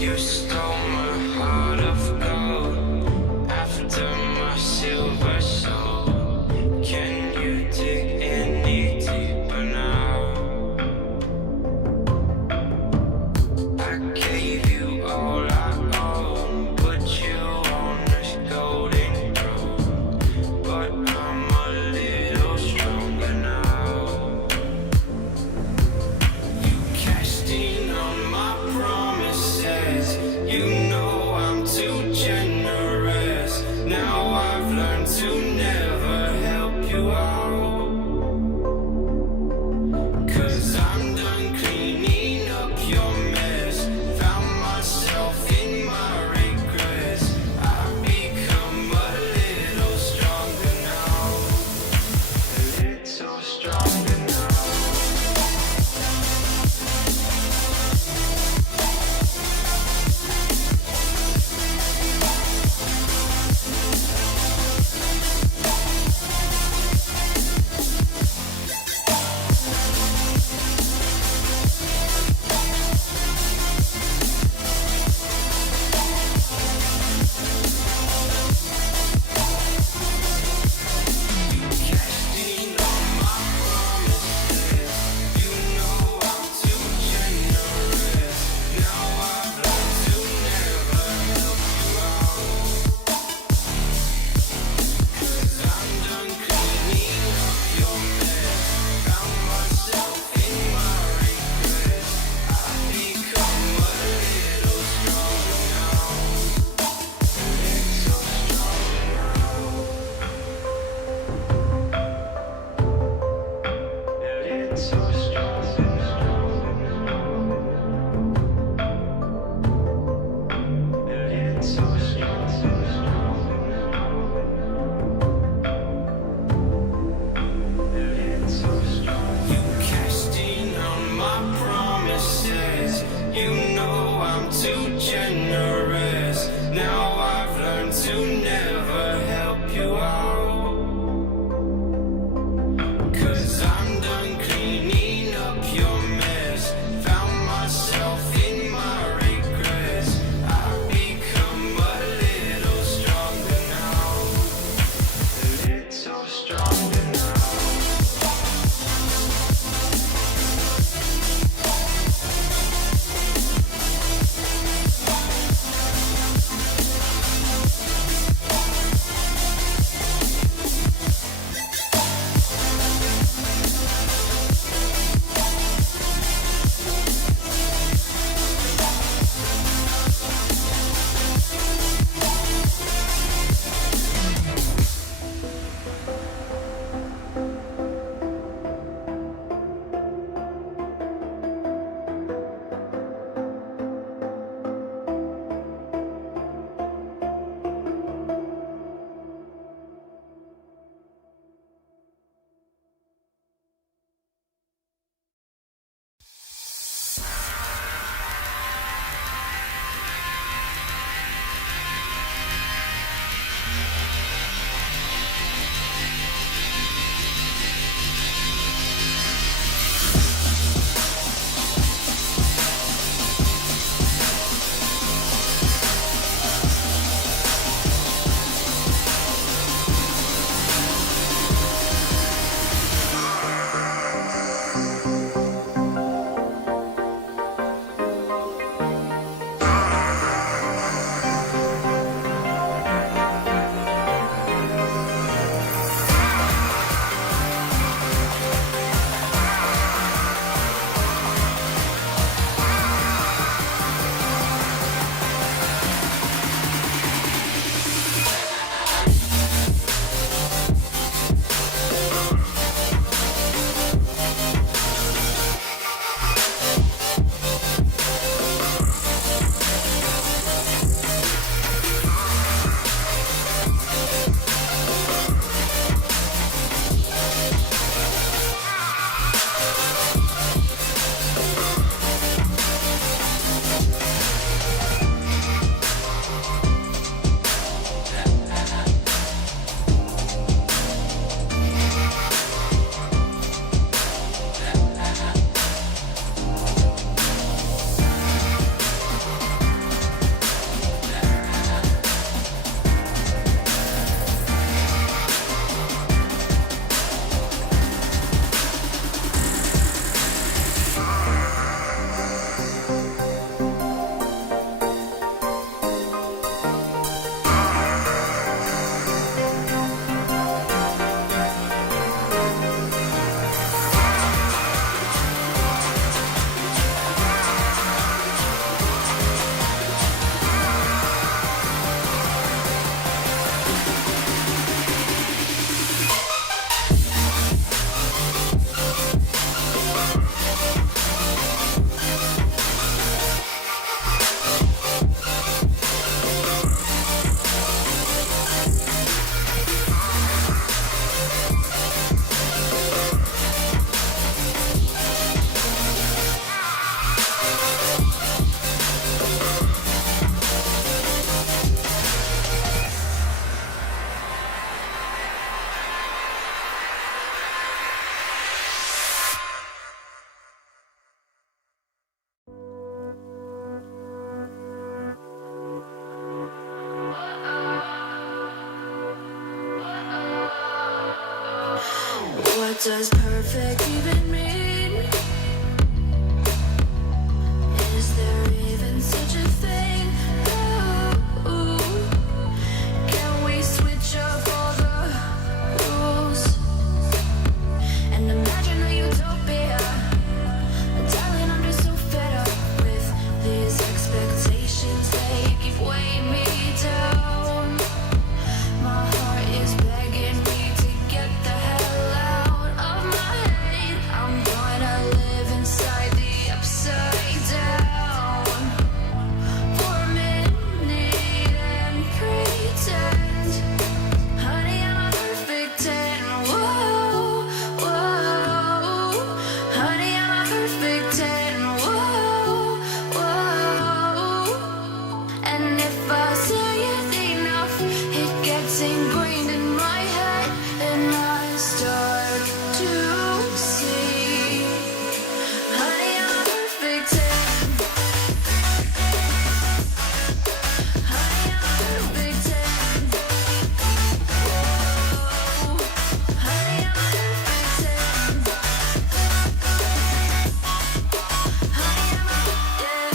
You stole my heart of gold after my silver soul. Can you dig any deeper now? I gave you all I own, put you on this golden throne, but I'm a little stronger now. You cashed in on my promises, you know does perfect even mean? Is there even such a thing? Ooh, can we switch up all the rules and imagine a utopia? Darling, I'm just so fed up with these expectations. They keep weighing me down. My heart is begging me to get the hell out of my head. I'm gonna live inside the upside down for a minute and pretend, honey, I'm a perfect 10. Whoa, whoa, honey, I'm a perfect 10. Whoa, whoa, and if I say it enough, it gets ingrained in my head, and I start to see, honey, I'm a perfect 10. Honey, I'm a perfect 10. Whoa, honey, I'm a perfect 10. Honey, I'm a, yeah.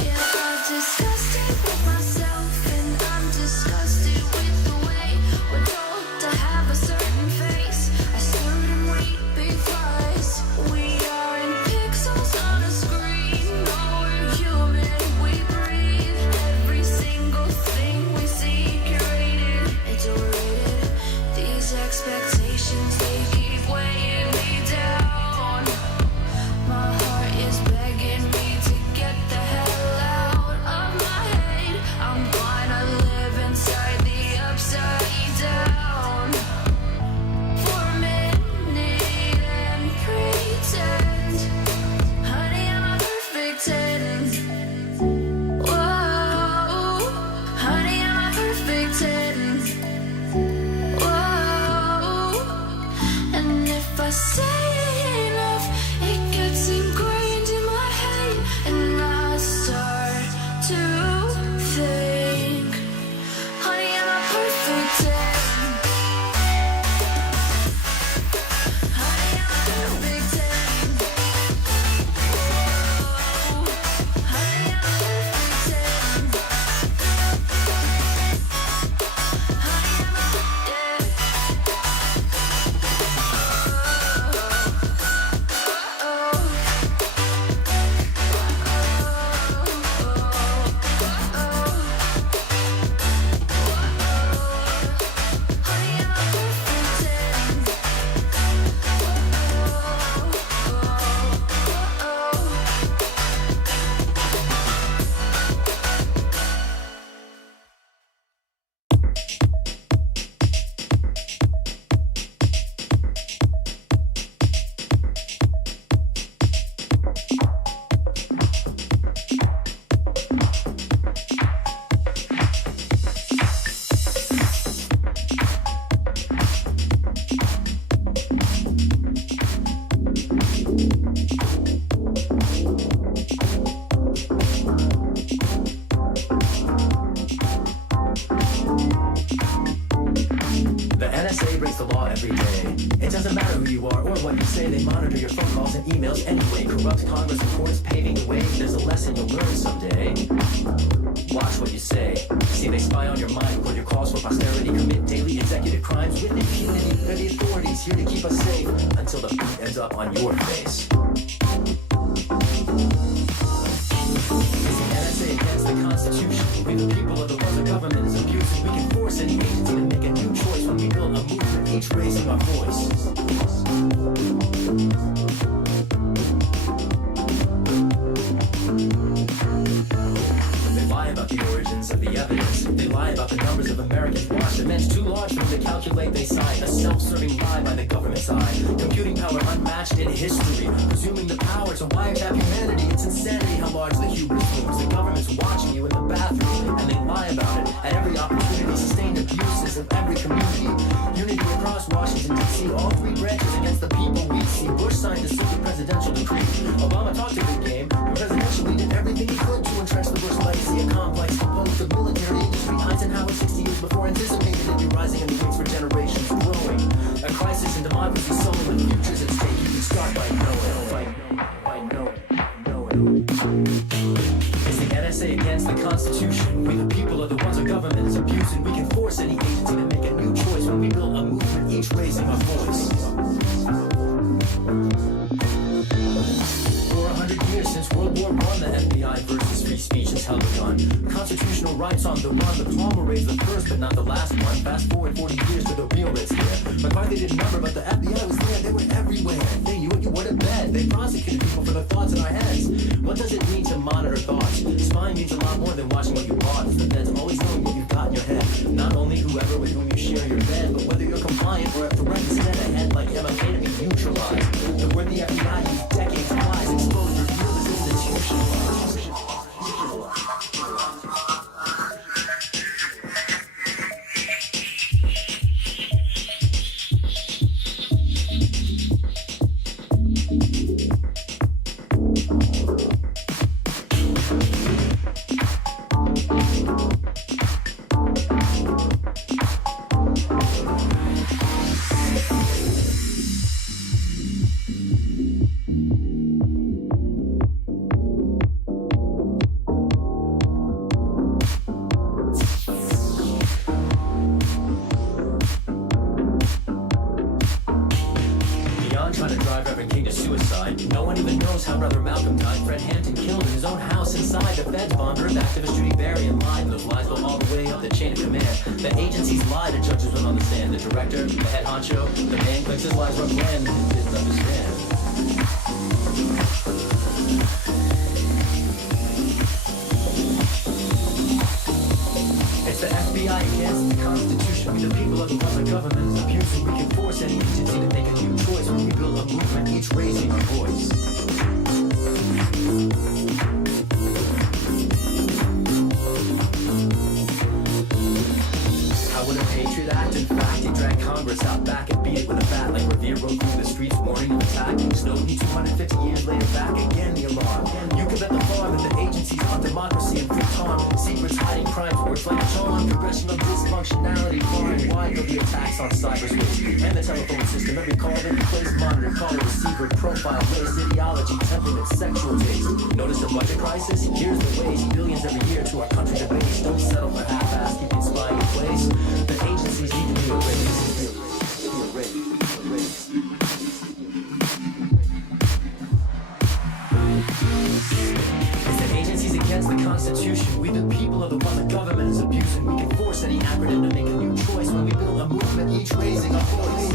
Yeah, I'm disgusted with myself, and I'm disgusted with the way we're told to have a certain face, a certain weight, because we are in pixels on a screen. No, we're human, we breathe. Every single thing we see curated, adorated. These expectations, they keep weighing me down. My heart is begging me to get the hell out of my head. I'm gonna live inside the upside down for a minute and pretend, honey, I'm a perfect 10. Whoa, honey, I'm a perfect 10. Whoa, and if I say it enough, it gets ingrained in my head, and I start to think, honey, I'm a perfect 10. Honey, I'm a perfect 10. Whoa, honey, I'm a perfect 10. Honey, I'm a, yeah. The NSA breaks the law every day. It doesn't matter who you are or what you say. They monitor your phone calls and emails anyway. Corrupt Congress and courts paving the way. There's a lesson you'll learn someday. Watch what you say. See, they spy on your mind, record your calls for posterity, commit daily executive crimes with impunity. They're the authorities here to keep us safe until the boot ends up on your face. Is the NSA against the Constitution? We the people of the world, the government is abusing. We can force any agency to make a new choice when we build a movement, each raising our voice. They lie about the origins of the evidence. They lie about the numbers of Americans watched. Events too large for them to calculate. They sign a self-serving lie by the government's eye. Computing power unmatched in history. Presuming the power to wiretap humanity. It's insanity how large the hubris looms. The government's watching you in the bathroom, and they lie about it at every opportunity. Sustained abuses in every community. Unity across Washington, D.C. All three branches against the people we see. Bush signed a secret presidential decree. Obama talked a good game, but presidentially did everything he could to entrench the Bush legacy. A complex likes to post the military industry. Eisenhower 60 years before anticipated it'd be rising in the wings for generations growing. A crisis in democracy, sowing the futures at stake. You can start by knowing. It's the NSA against the Constitution. We the people are the ones our government is abusing. We can force any agency to make a new choice when we build a movement, each raising our voice. For 100 years since World War I, the FBI versus free speech has held a gun. Constitutional rights on the run. The palmer raised the first, but not the last one. Fast forward 40 years to the real red scare. McCarthy didn't remember, but the FBI was there. They were everywhere. They knew it, you went to bed. They prosecuted people for the thoughts in our heads. What does it mean to monitor thoughts? Spying means a lot more than watching what you bought. The feds always knowing what you've got in your head. Not only whoever with whom you share your bed, but whether you're compliant or a threat instead ahead like MLK to be neutralized. The word the FBI used decades applies. Exposed, revealed as institutionalized. Trying to drive Reverend King to suicide. No one even knows how Brother Malcolm died. Fred Hampton killed in his own house inside. The feds bombed Earth activist Judy Berry and lied. And those lies go all the way up the chain of command. The agencies lied and judges went on the stand. The director, the head honcho, the man claims his lies were planned and didn't understand. It's the FBI against the Constitution. We the people of the ones our government is abusing. We can force any agency to make a new choice when we build a movement, each raising our voice. How would a patriot act? In fact, he dragged Congress out back and beat it with a bat like Revere rode through the streets warning of attack. Snowden 250 years later back again the alarm. You can bet the farm that the agencies on democracy and free time. Secrets hiding crimes, words like charm. Congressional dysfunctionality, foreign wide go the attacks on cyberspace. And the telephone system, every call, every place, monitor, caller, receiver, profile, race, ideology, temperament, sexual taste. Notice the budget crisis? Here's the ways. Billions every year to our country to base. Don't settle for half-ass, keep inspiring your place. The agencies need to be erased. It's the agencies against the Constitution. We the people are the one the government is abusing. We can force any acronym to make a new choice when we build a movement, each raising our voice.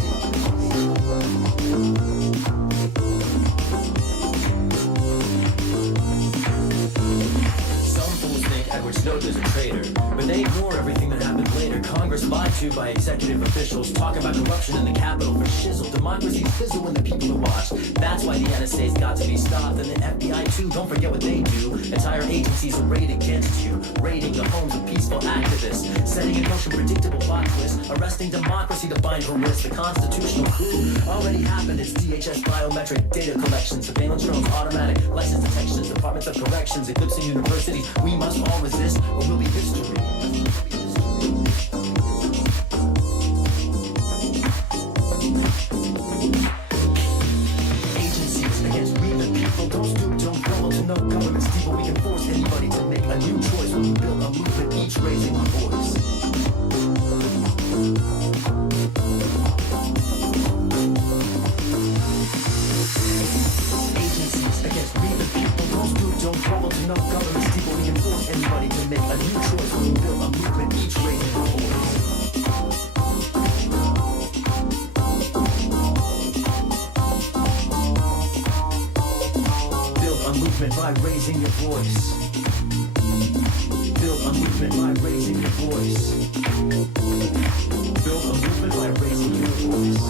Some fools think Edward Snowden is a traitor, but they ignore everything that happened later. Congress lied to by executive officials, talk about corruption in the Capitol for shizzle. Democracies fizzle when the people are watched. That's why the NSA's got to be stopped, and the FBI too. Don't forget what they do. Entire agencies arrayed against you, raiding the homes of peaceful activists, setting in motion predictable plot twists, arresting democracy to bind her wrists. The constitutional coup already happened. It's DHS biometric data collection, surveillance drones, automatic license detections, departments of corrections, eclipsing universities. We must all resist, or we'll be history. Agencies against we the people. Don't stoop, don't crumble to no government steeple. We can force anybody to make a new choice when we build a movement, each raising our voice. Agencies against we the people. Don't stoop, don't crumble to no government steeple. We can force anybody to make a new choice when we build a movement, each raising our voice. By raising your voice. Build a movement by raising your voice. Build a movement by raising your voice.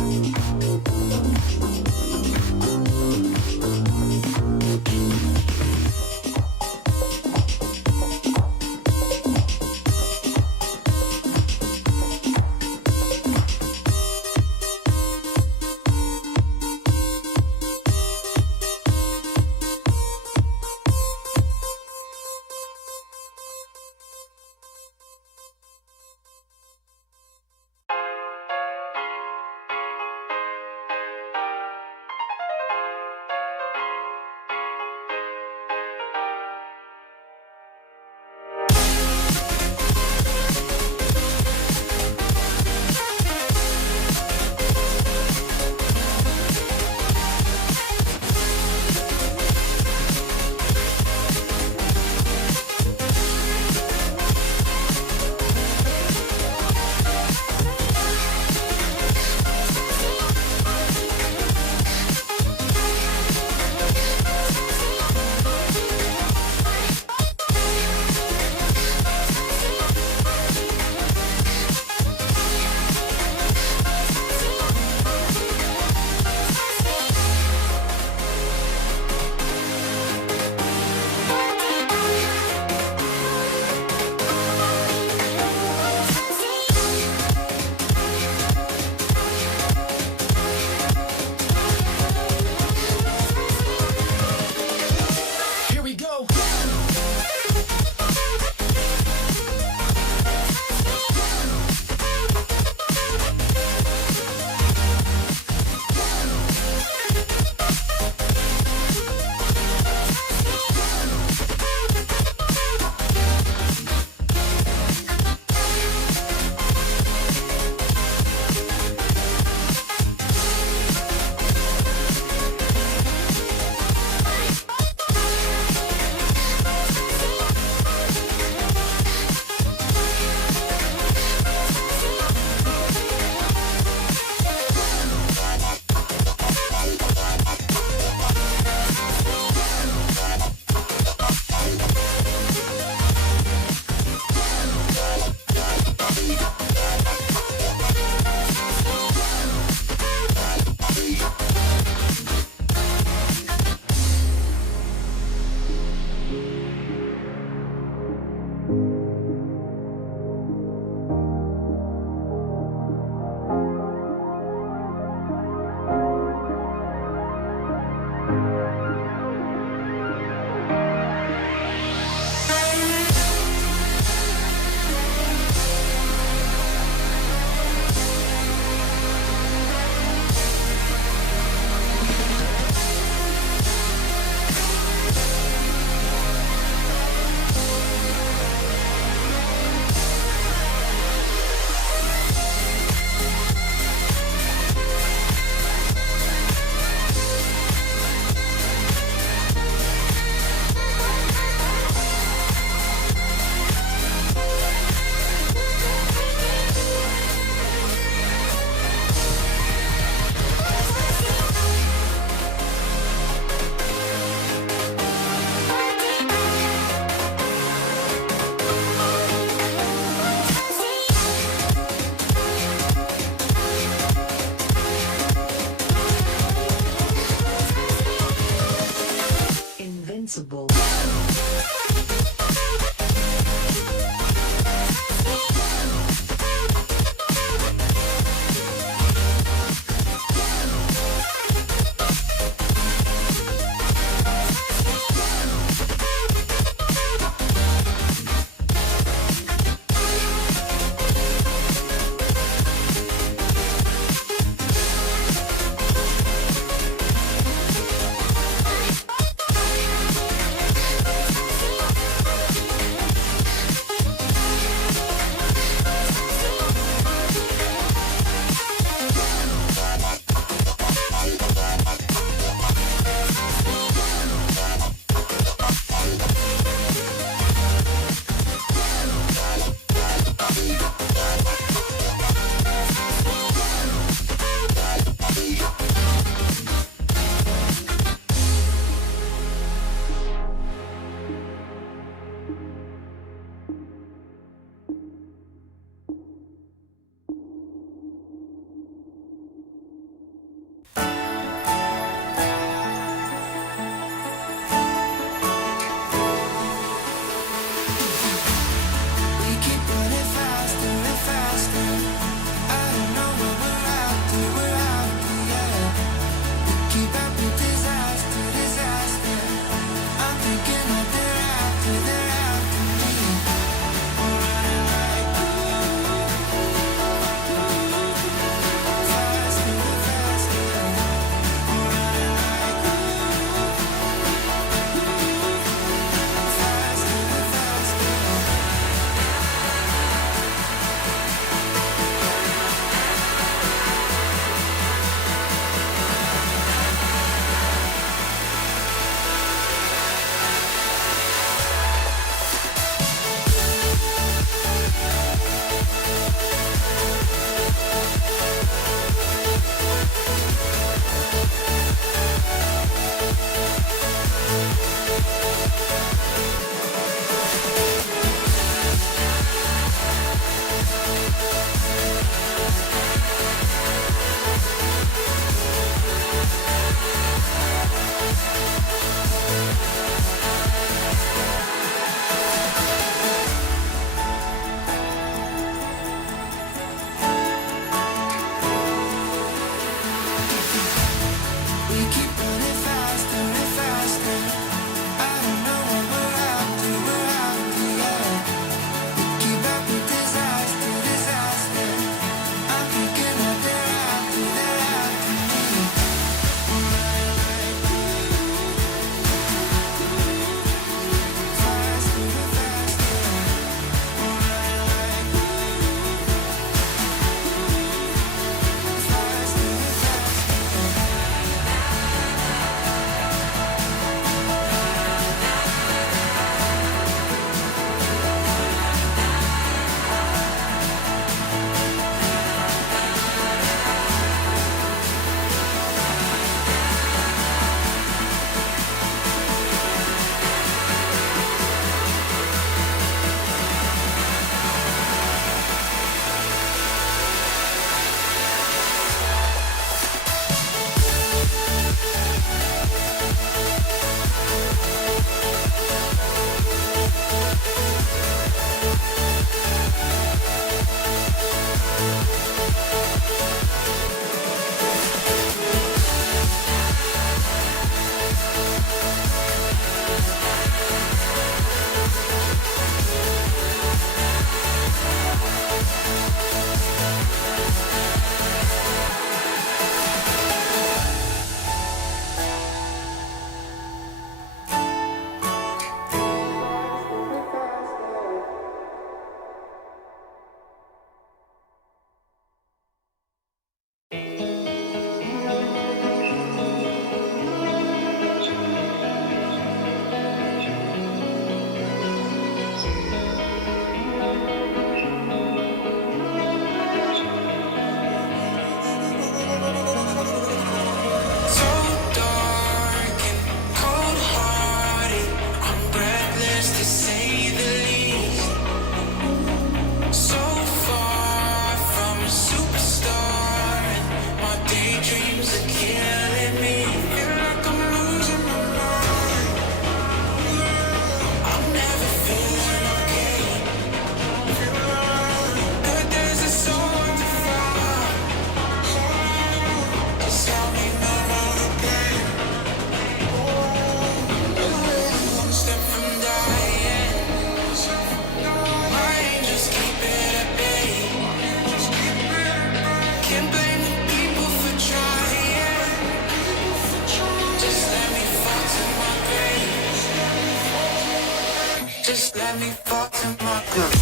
Just let me fall to my groove.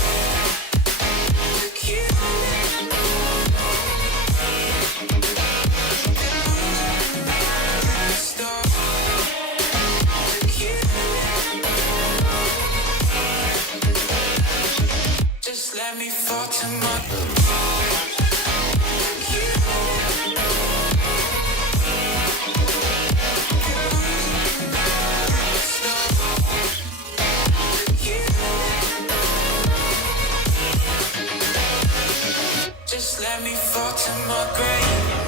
Just let me fall to my Just let me fall to my grave.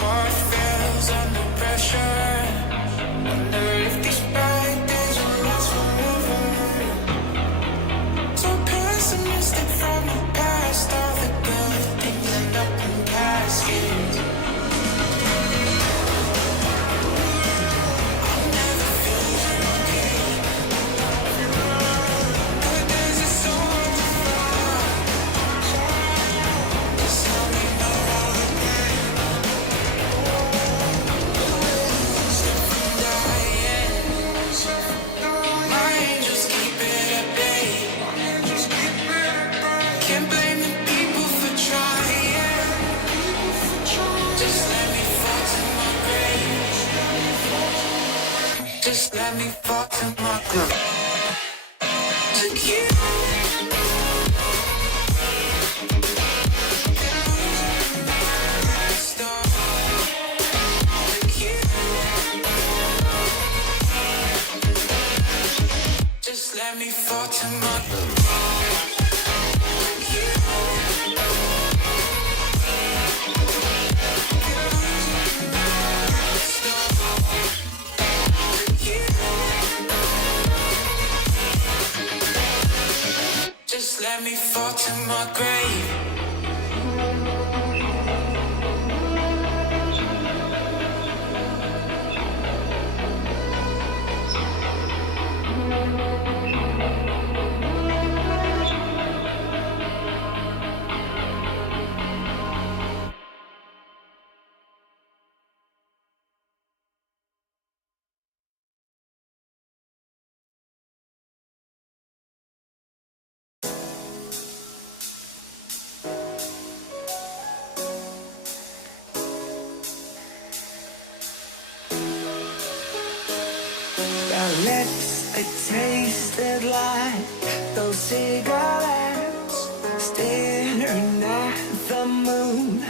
Heart fails under pressure. Wonder if these bad days will last forever. So pessimistic from the past. All the good things end up in caskets. I'll never feel okay. Good days are so hard to find. Just help me know all the pain. Slip from dying. My angels keep it at bay. Can't blame the people for trying. Just let me fall to my grave. Just let me fall to my grave. To you. Just let me fall to my Just let me fall to my grave. Our lips, they tasted like those cigarettes. Staring at the moon,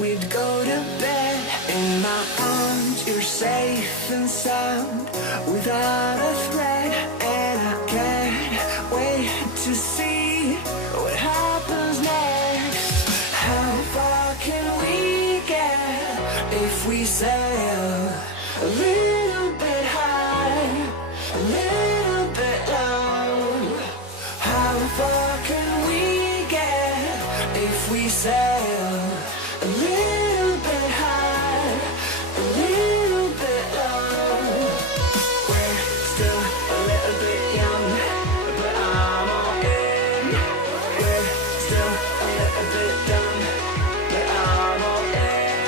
we'd go to bed. In my arms, you're safe and sound, without a threat. And I can't wait to see what happens next. How far can we get if we sail a little bit high, a little bit low? How far can we get if we sail a little bit high, a little bit low? We're still a little bit young, but I'm all in. We're still a little bit dumb, but I'm all in.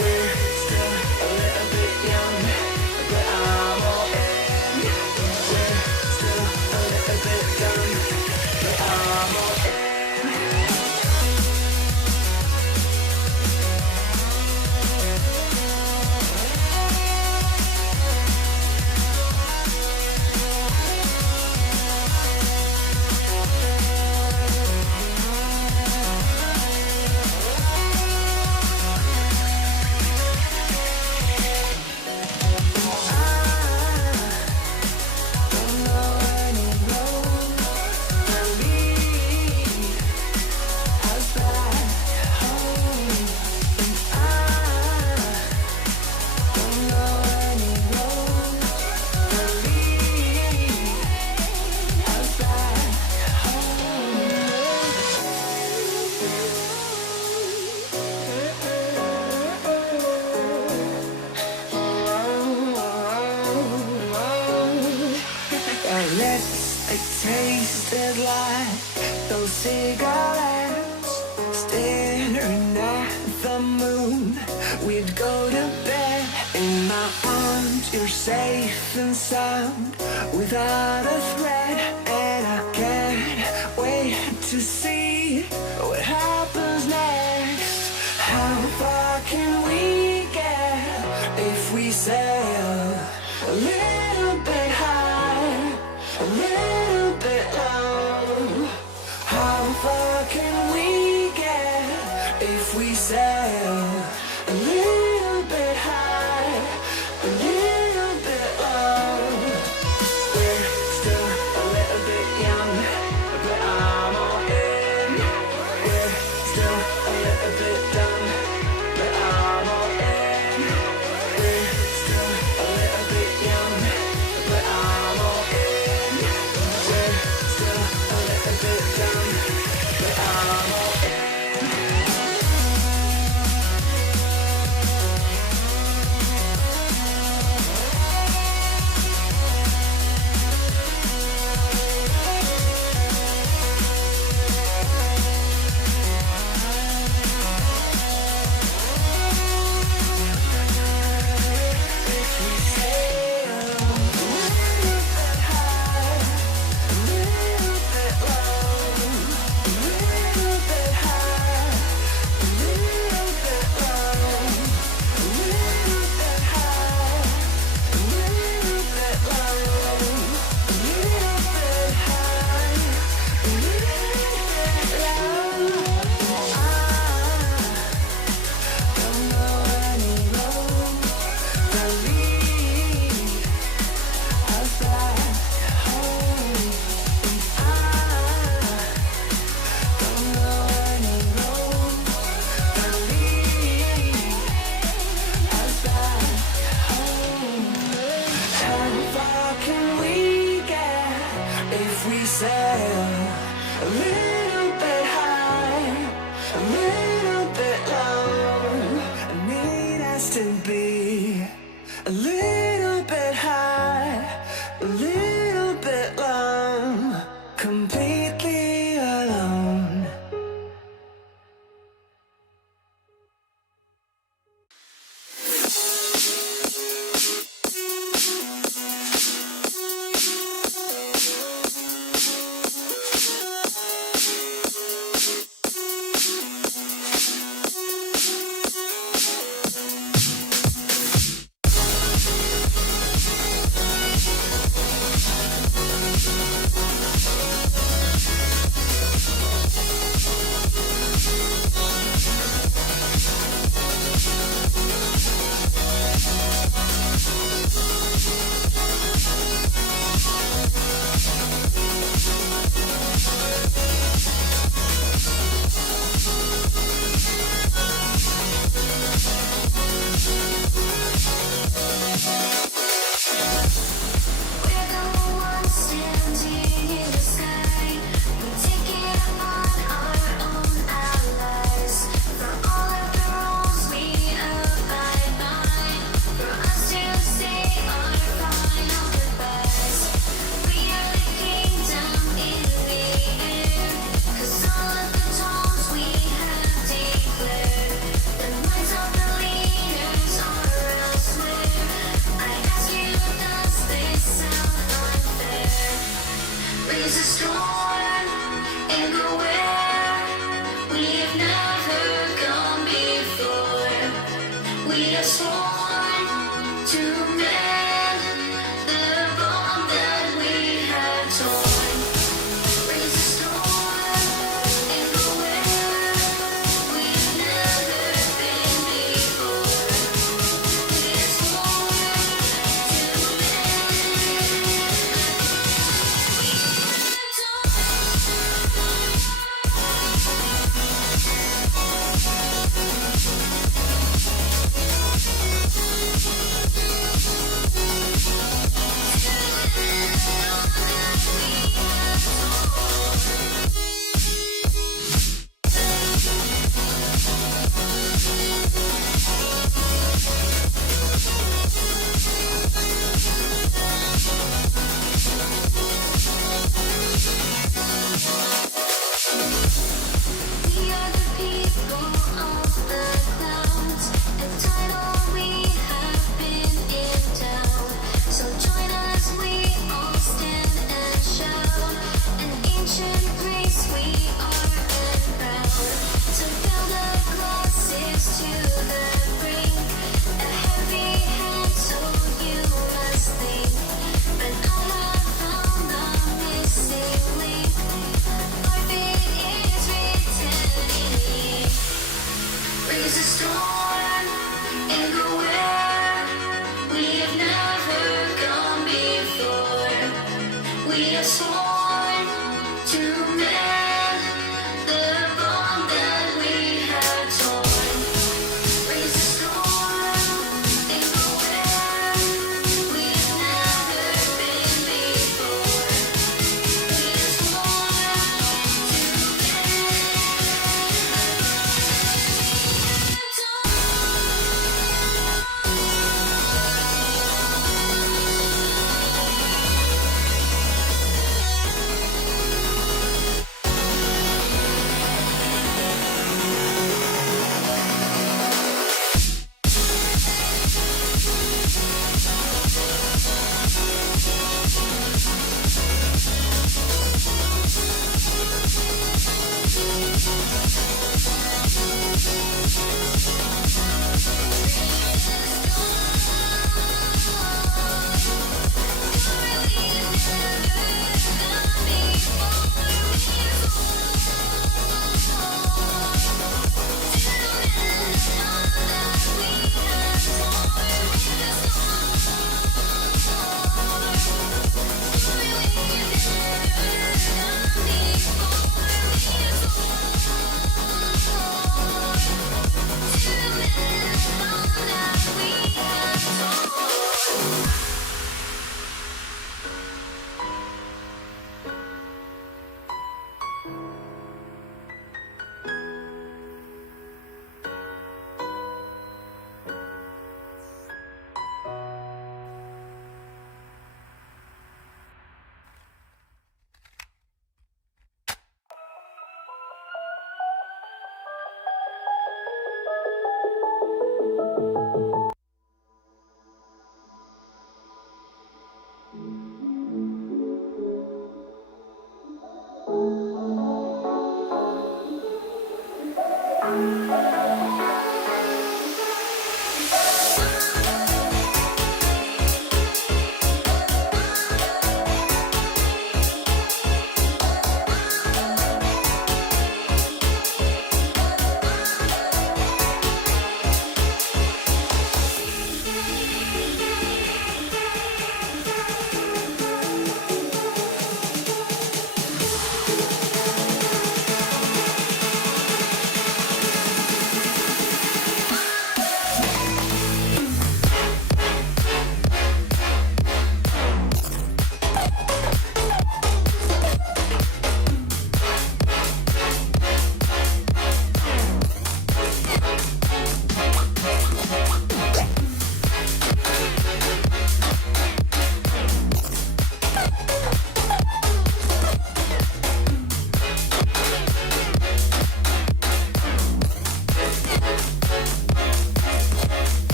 We're still a little bit young, but I'm all in. We're still a little bit dumb, but I'm all in. Our lips, they tasted like those cigarettes. Staring at the moon, we'd go to bed. In my arms, want you're safe and sound without a threat, and I can't wait to see what happens next. How far can we get if we sail a little bit high, a little bit low? How far can we get if we sail a little bit high, a little bit low? We're still a little bit young, but I'm all in. We're still a little bit dumb, but I'm all in. We're still a little bit young, but I'm all in. We're still a little bit dumb, but I'm all in. A little bit high, a little bit low. I need us to be a little bit high, a little bit low, completely alone.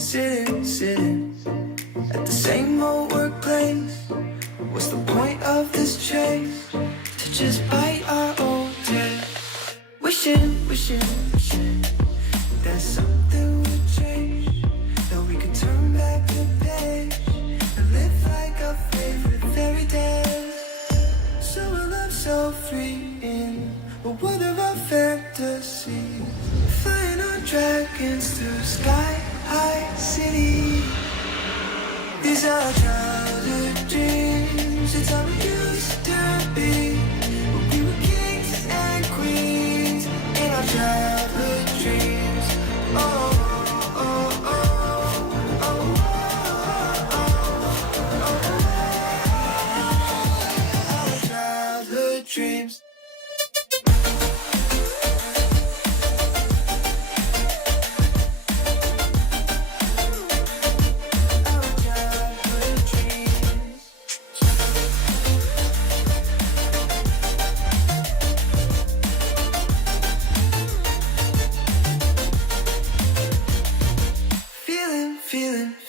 sitting at the same old workplace. What's the point of this chase? To just bite our old tail. Wishing that something would change, that we could turn back the page and live like our favorite fairy tale. So a love so free in a world of our fantasy, flying on dragons through sky-high cities. These are our childhood dreams. It's how we used to be. We were kings and queens in our childhood dreams. Oh, oh, oh, oh, oh, oh, oh. Our childhood dreams.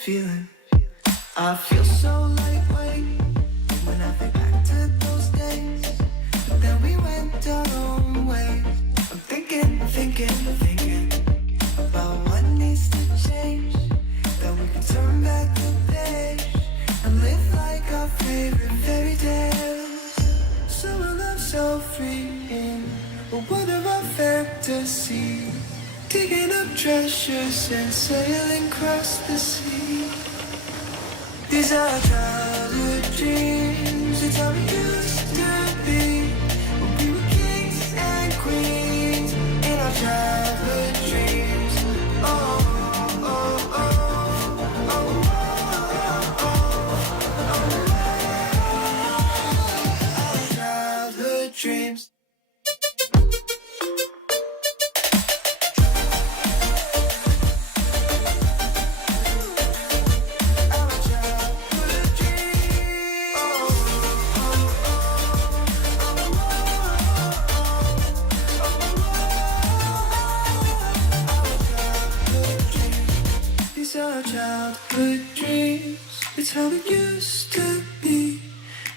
Feeling, I feel so lightweight when I think back to those days. But then we went our own ways. I'm thinking about what needs to change, that we can turn back the page and live like our favorite fairy tales. So a love so free in a world of our fantasy, digging up treasures and sailing across the sea. These are our childhood dreams. It's how we used to be. When we were kings and queens in our childhood dreams. Oh, oh, oh, oh, oh, oh. Our childhood dreams. Our childhood dreams, it's how it used to be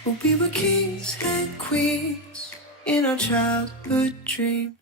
when we were kings and queens in our childhood dreams.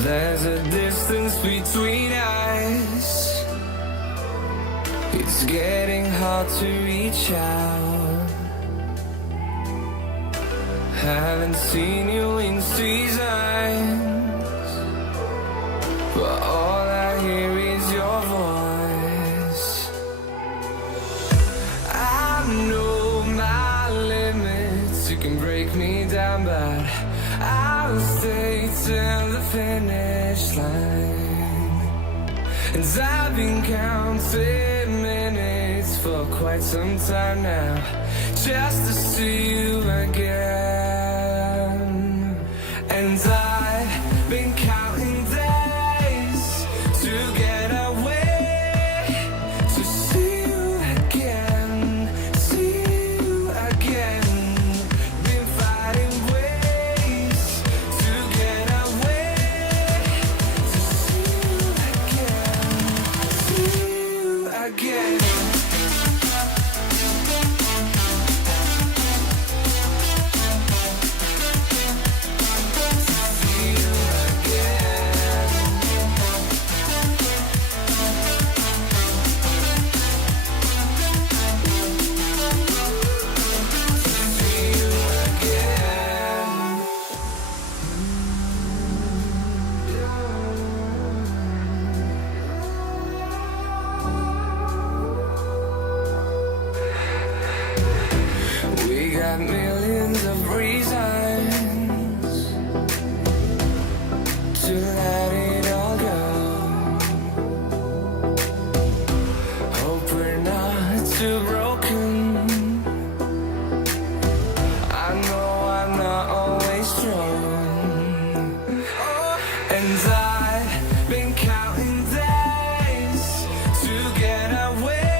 There's a distance between us. It's getting hard to reach out. Haven't seen you in seasons, but all I hear is your voice. I know my limits, you can break me down, but I'll stay till the finish line. And I've been counting minutes for quite some time now, just to see you again. And I've been counting days to get away, to see you again, see you again. Been fighting ways to get away, to see you again. We got millions of reasons to let it all go. Hope we're not too broken. I know I'm not always strong, and I've been counting days to get away,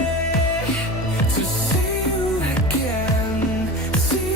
to see you again, see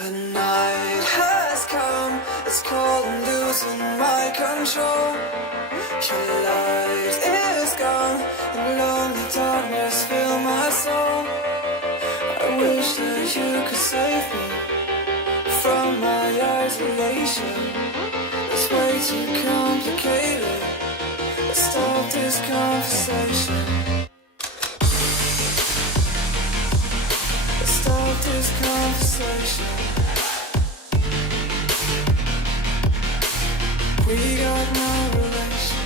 The night has come, it's cold and losing my control. Your light is gone, and lonely darkness fill my soul. I wish that you could save me from my isolation. It's way too complicated. Let's stop this conversation. Let's stop this conversation. We got no relation.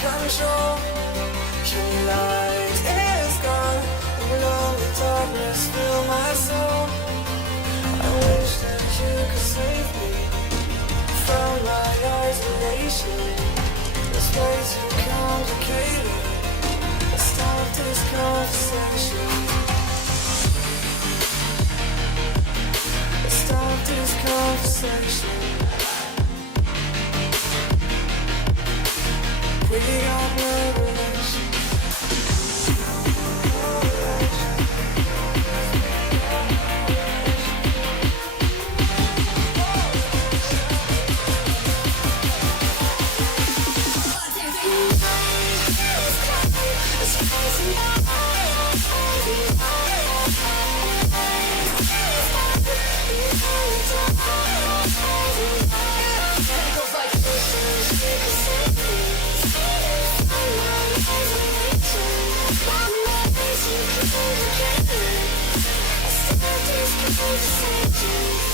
Control. Your light is gone, and lonely darkness fill my soul. I wish that you could save me from my isolation. It's way too complicated. Let's stop this conversation. Let's stop this conversation. We got no relation. Conversation.